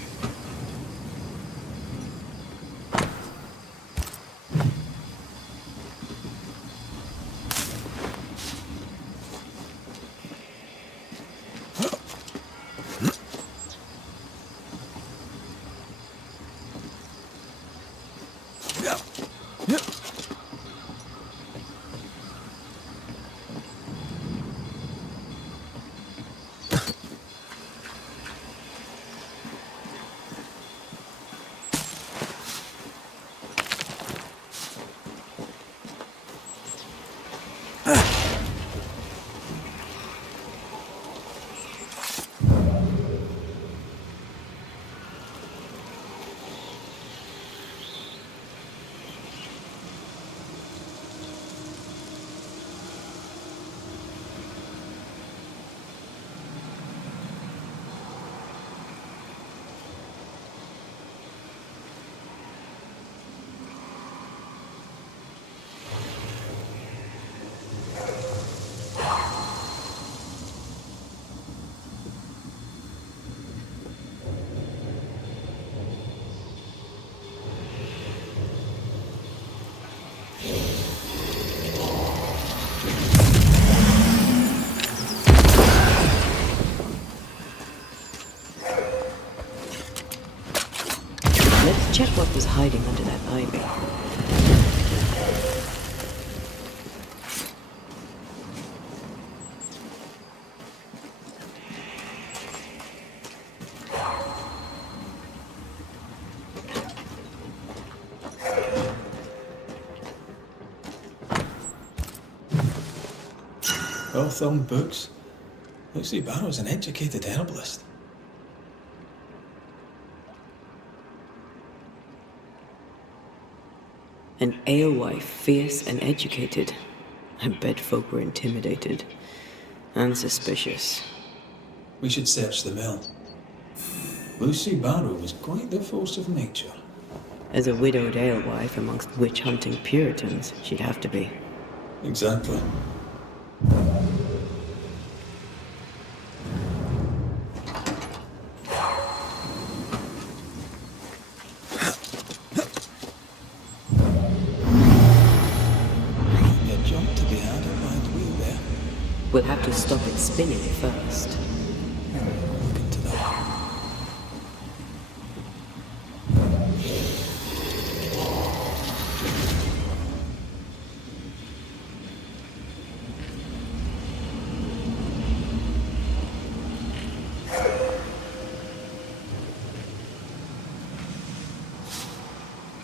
Check what was hiding under that ivy. Well-thumbed books. Lucy Barrow's an educated herbalist. An alewife, fierce and educated. I bet folk were intimidated. And suspicious. We should search the mill. Lucy Barrow was quite the force of nature. As a widowed alewife amongst witch-hunting Puritans, she'd have to be. Exactly. We'll have to stop it spinning first. Look into that.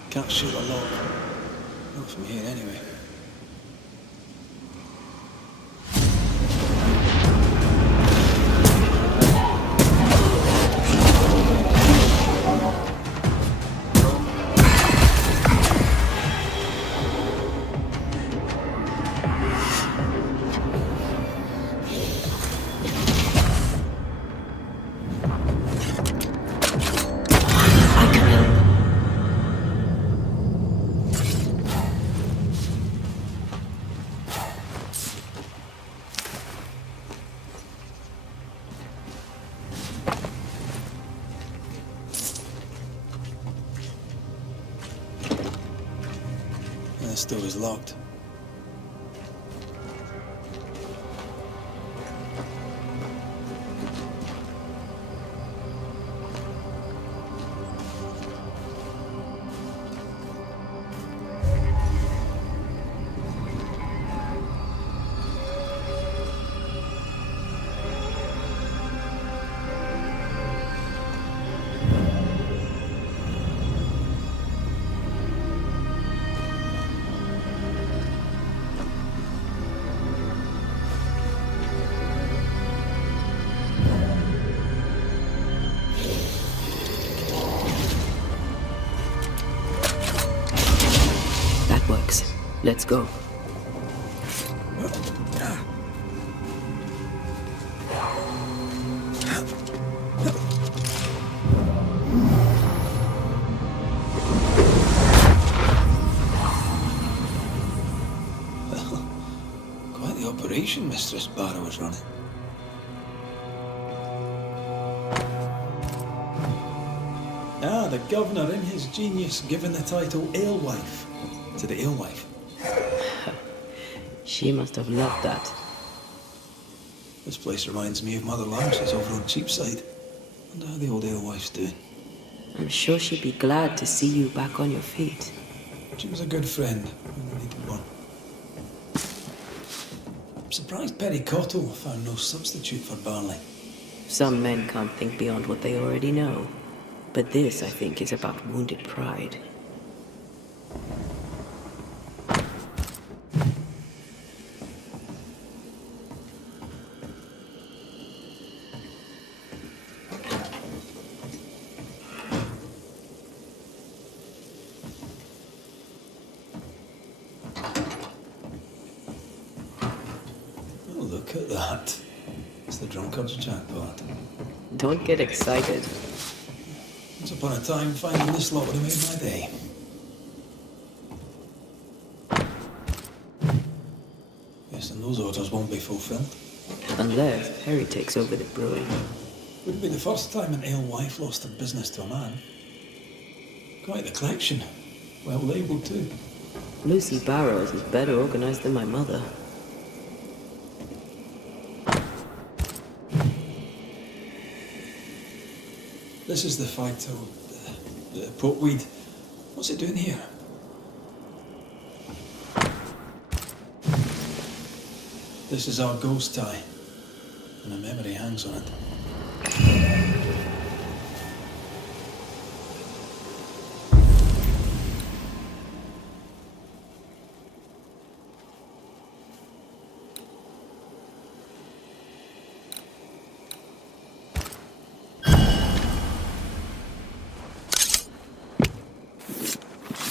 Can't shoot a lock. Not from here anyway. door is locked. Let's go. Quite the operation Mistress Barrow was running. Ah, the governor in his genius given the title Alewife to the alewife. She must have loved that. This place reminds me of Mother Lars's over on Cheapside. Wonder how the old alewife's doing. I'm sure she'd be glad to see you back on your feet. She was a good friend when we needed one. I'm surprised Perry Cottle found no substitute for Barley. Some men can't think beyond what they already know. But this, I think, is about wounded pride. Oh, look at that. It's the drunkard's jackpot. Don't get excited. Once upon a time, finding this lot would have made my day. Yes, and those orders won't be fulfilled. Unless Perry takes over the brewing. Wouldn't be the first time an alewife lost her business to a man. Quite the collection. Well labelled too. Lucy Barrows is better organized than my mother. This is the phyto... the portweed. What's it doing here? This is our ghost tie, and a memory hangs on it.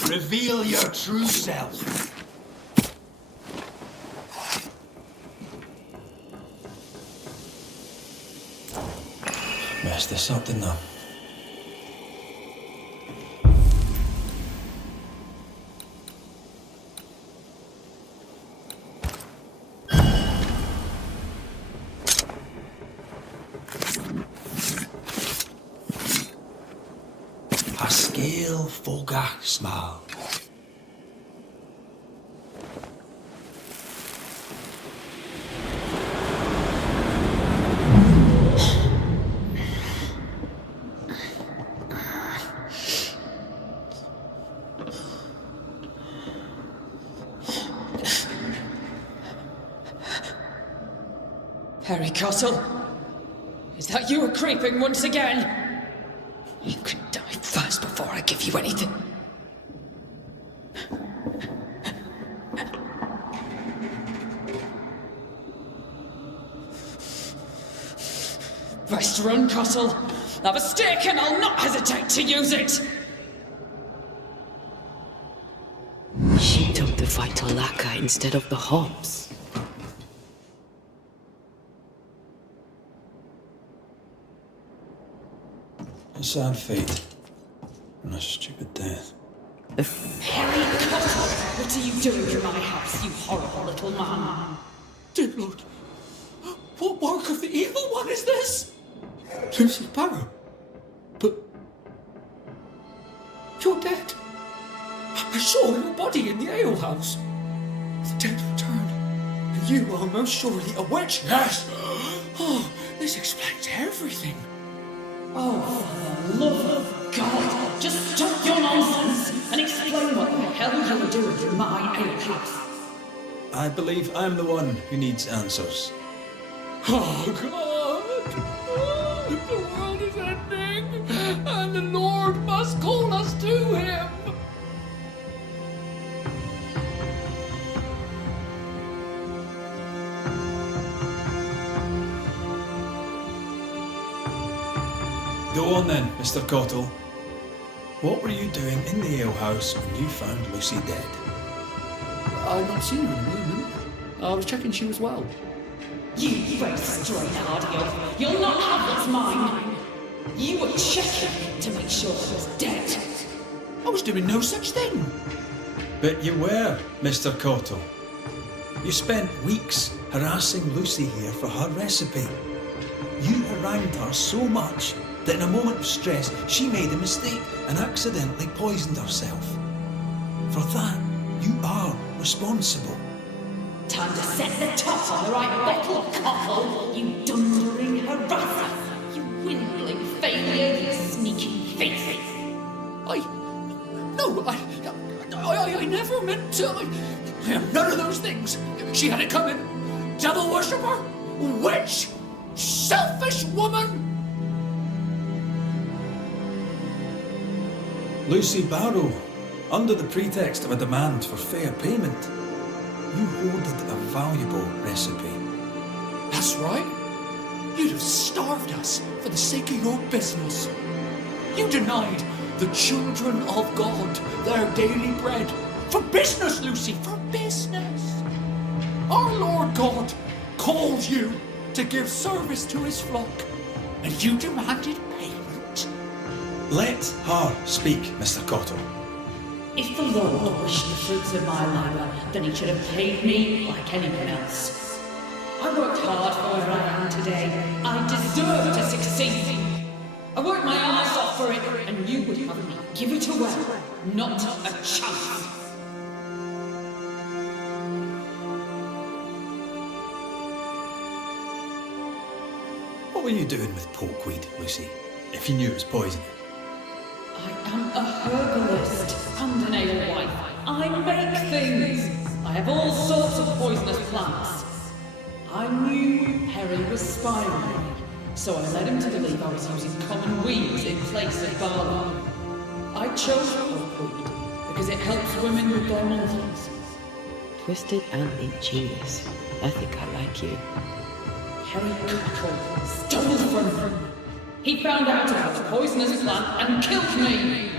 Reveal your true self. Messed this up, didn't I? A scale fogach smile. Harry Cottle? Is that you creeping once again? You can die first before I give you anything. Best run, Cottle. Have a stick and I'll not hesitate to use it. She took the Vitolaka instead of the hops. A sad fate. And a stupid death. Harry Cottle! What are you doing in my house, you horrible little man? Dear Lord, what work of the evil one is this? Lucy Barrow? But you're dead. I saw your body in the alehouse. The dead returned, and you are most surely a witch. Yes! Oh, this explains everything. Oh, for the love of God, just stop your nonsense and explain what the hell you were doing in my alehouse. I believe I'm the one who needs answers. Oh, God! Oh, the world is ending, and the Lord must call us to him. Go on then, Mr. Cottle. What were you doing in the alehouse when you found Lucy dead? I've not seen her in a moment. I was checking she was well. You face straight hardy, you'll not have what's mine. You were checking to make sure I was dead. I was doing no such thing. But you were, Mr. Cottle. You spent weeks harassing Lucy here for her recipe. You harangued her so much that in a moment of stress she made a mistake and accidentally poisoned herself. For that, you are responsible. Time to set the top on the right bottle, Cottle, you dundering harasser, you windling failure, you sneaky thief. I never meant to. I am none of those things. She had it coming. Devil worshipper, witch, selfish woman. Lucy Barrow, under the pretext of a demand for fair payment, you hoarded a valuable recipe. That's right. You'd have starved us for the sake of your business. You denied the children of God their daily bread. For business, Lucy, for business. Our Lord God called you to give service to his flock, and you demanded payment. Let her speak, Mr. Cottle. If the Lord wished the fruits of my labour, then he should have paid me like anyone else. I worked hard for where I am today. I deserve to succeed. I worked my ass off for it, and you would have me give it away, not a chance. What were you doing with pokeweed, Lucy, if you knew it was poison? I am a herbalist and an alewife. I make things. I have all sorts of poisonous plants. I knew Harry was spying on me, so I led him to believe I was using common weeds in place of barley. I chose pokeweed because it helps women with their monthlies. Twisted and ingenious. I think I like you. Harry Cottle stole from him. He found out about the poisonous plant and killed me.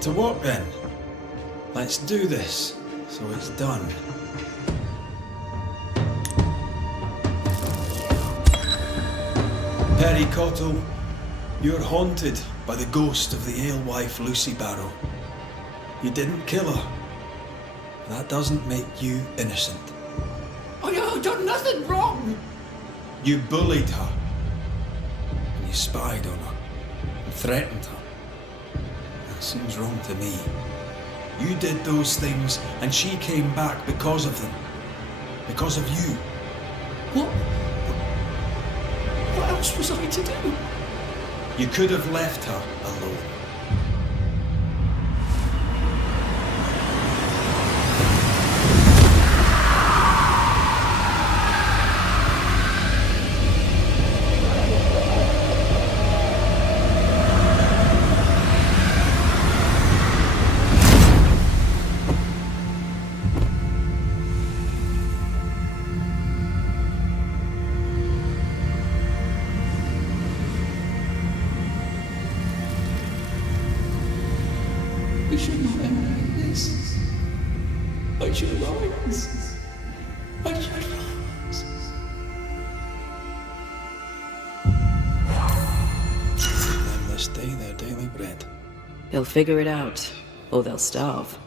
To what then? Let's do this, so it's done. Perry Cottle, you're haunted by the ghost of the alewife Lucy Barrow. You didn't kill her. That doesn't make you innocent. I've done nothing wrong. You bullied her. And you spied on her. And threatened her. That seems wrong to me. You did those things, and she came back because of them. Because of you. What else was I to do? You could have left her alone. We should not end like this. I should rise. I should rise. Them this day their daily bread. They'll figure it out, or they'll starve.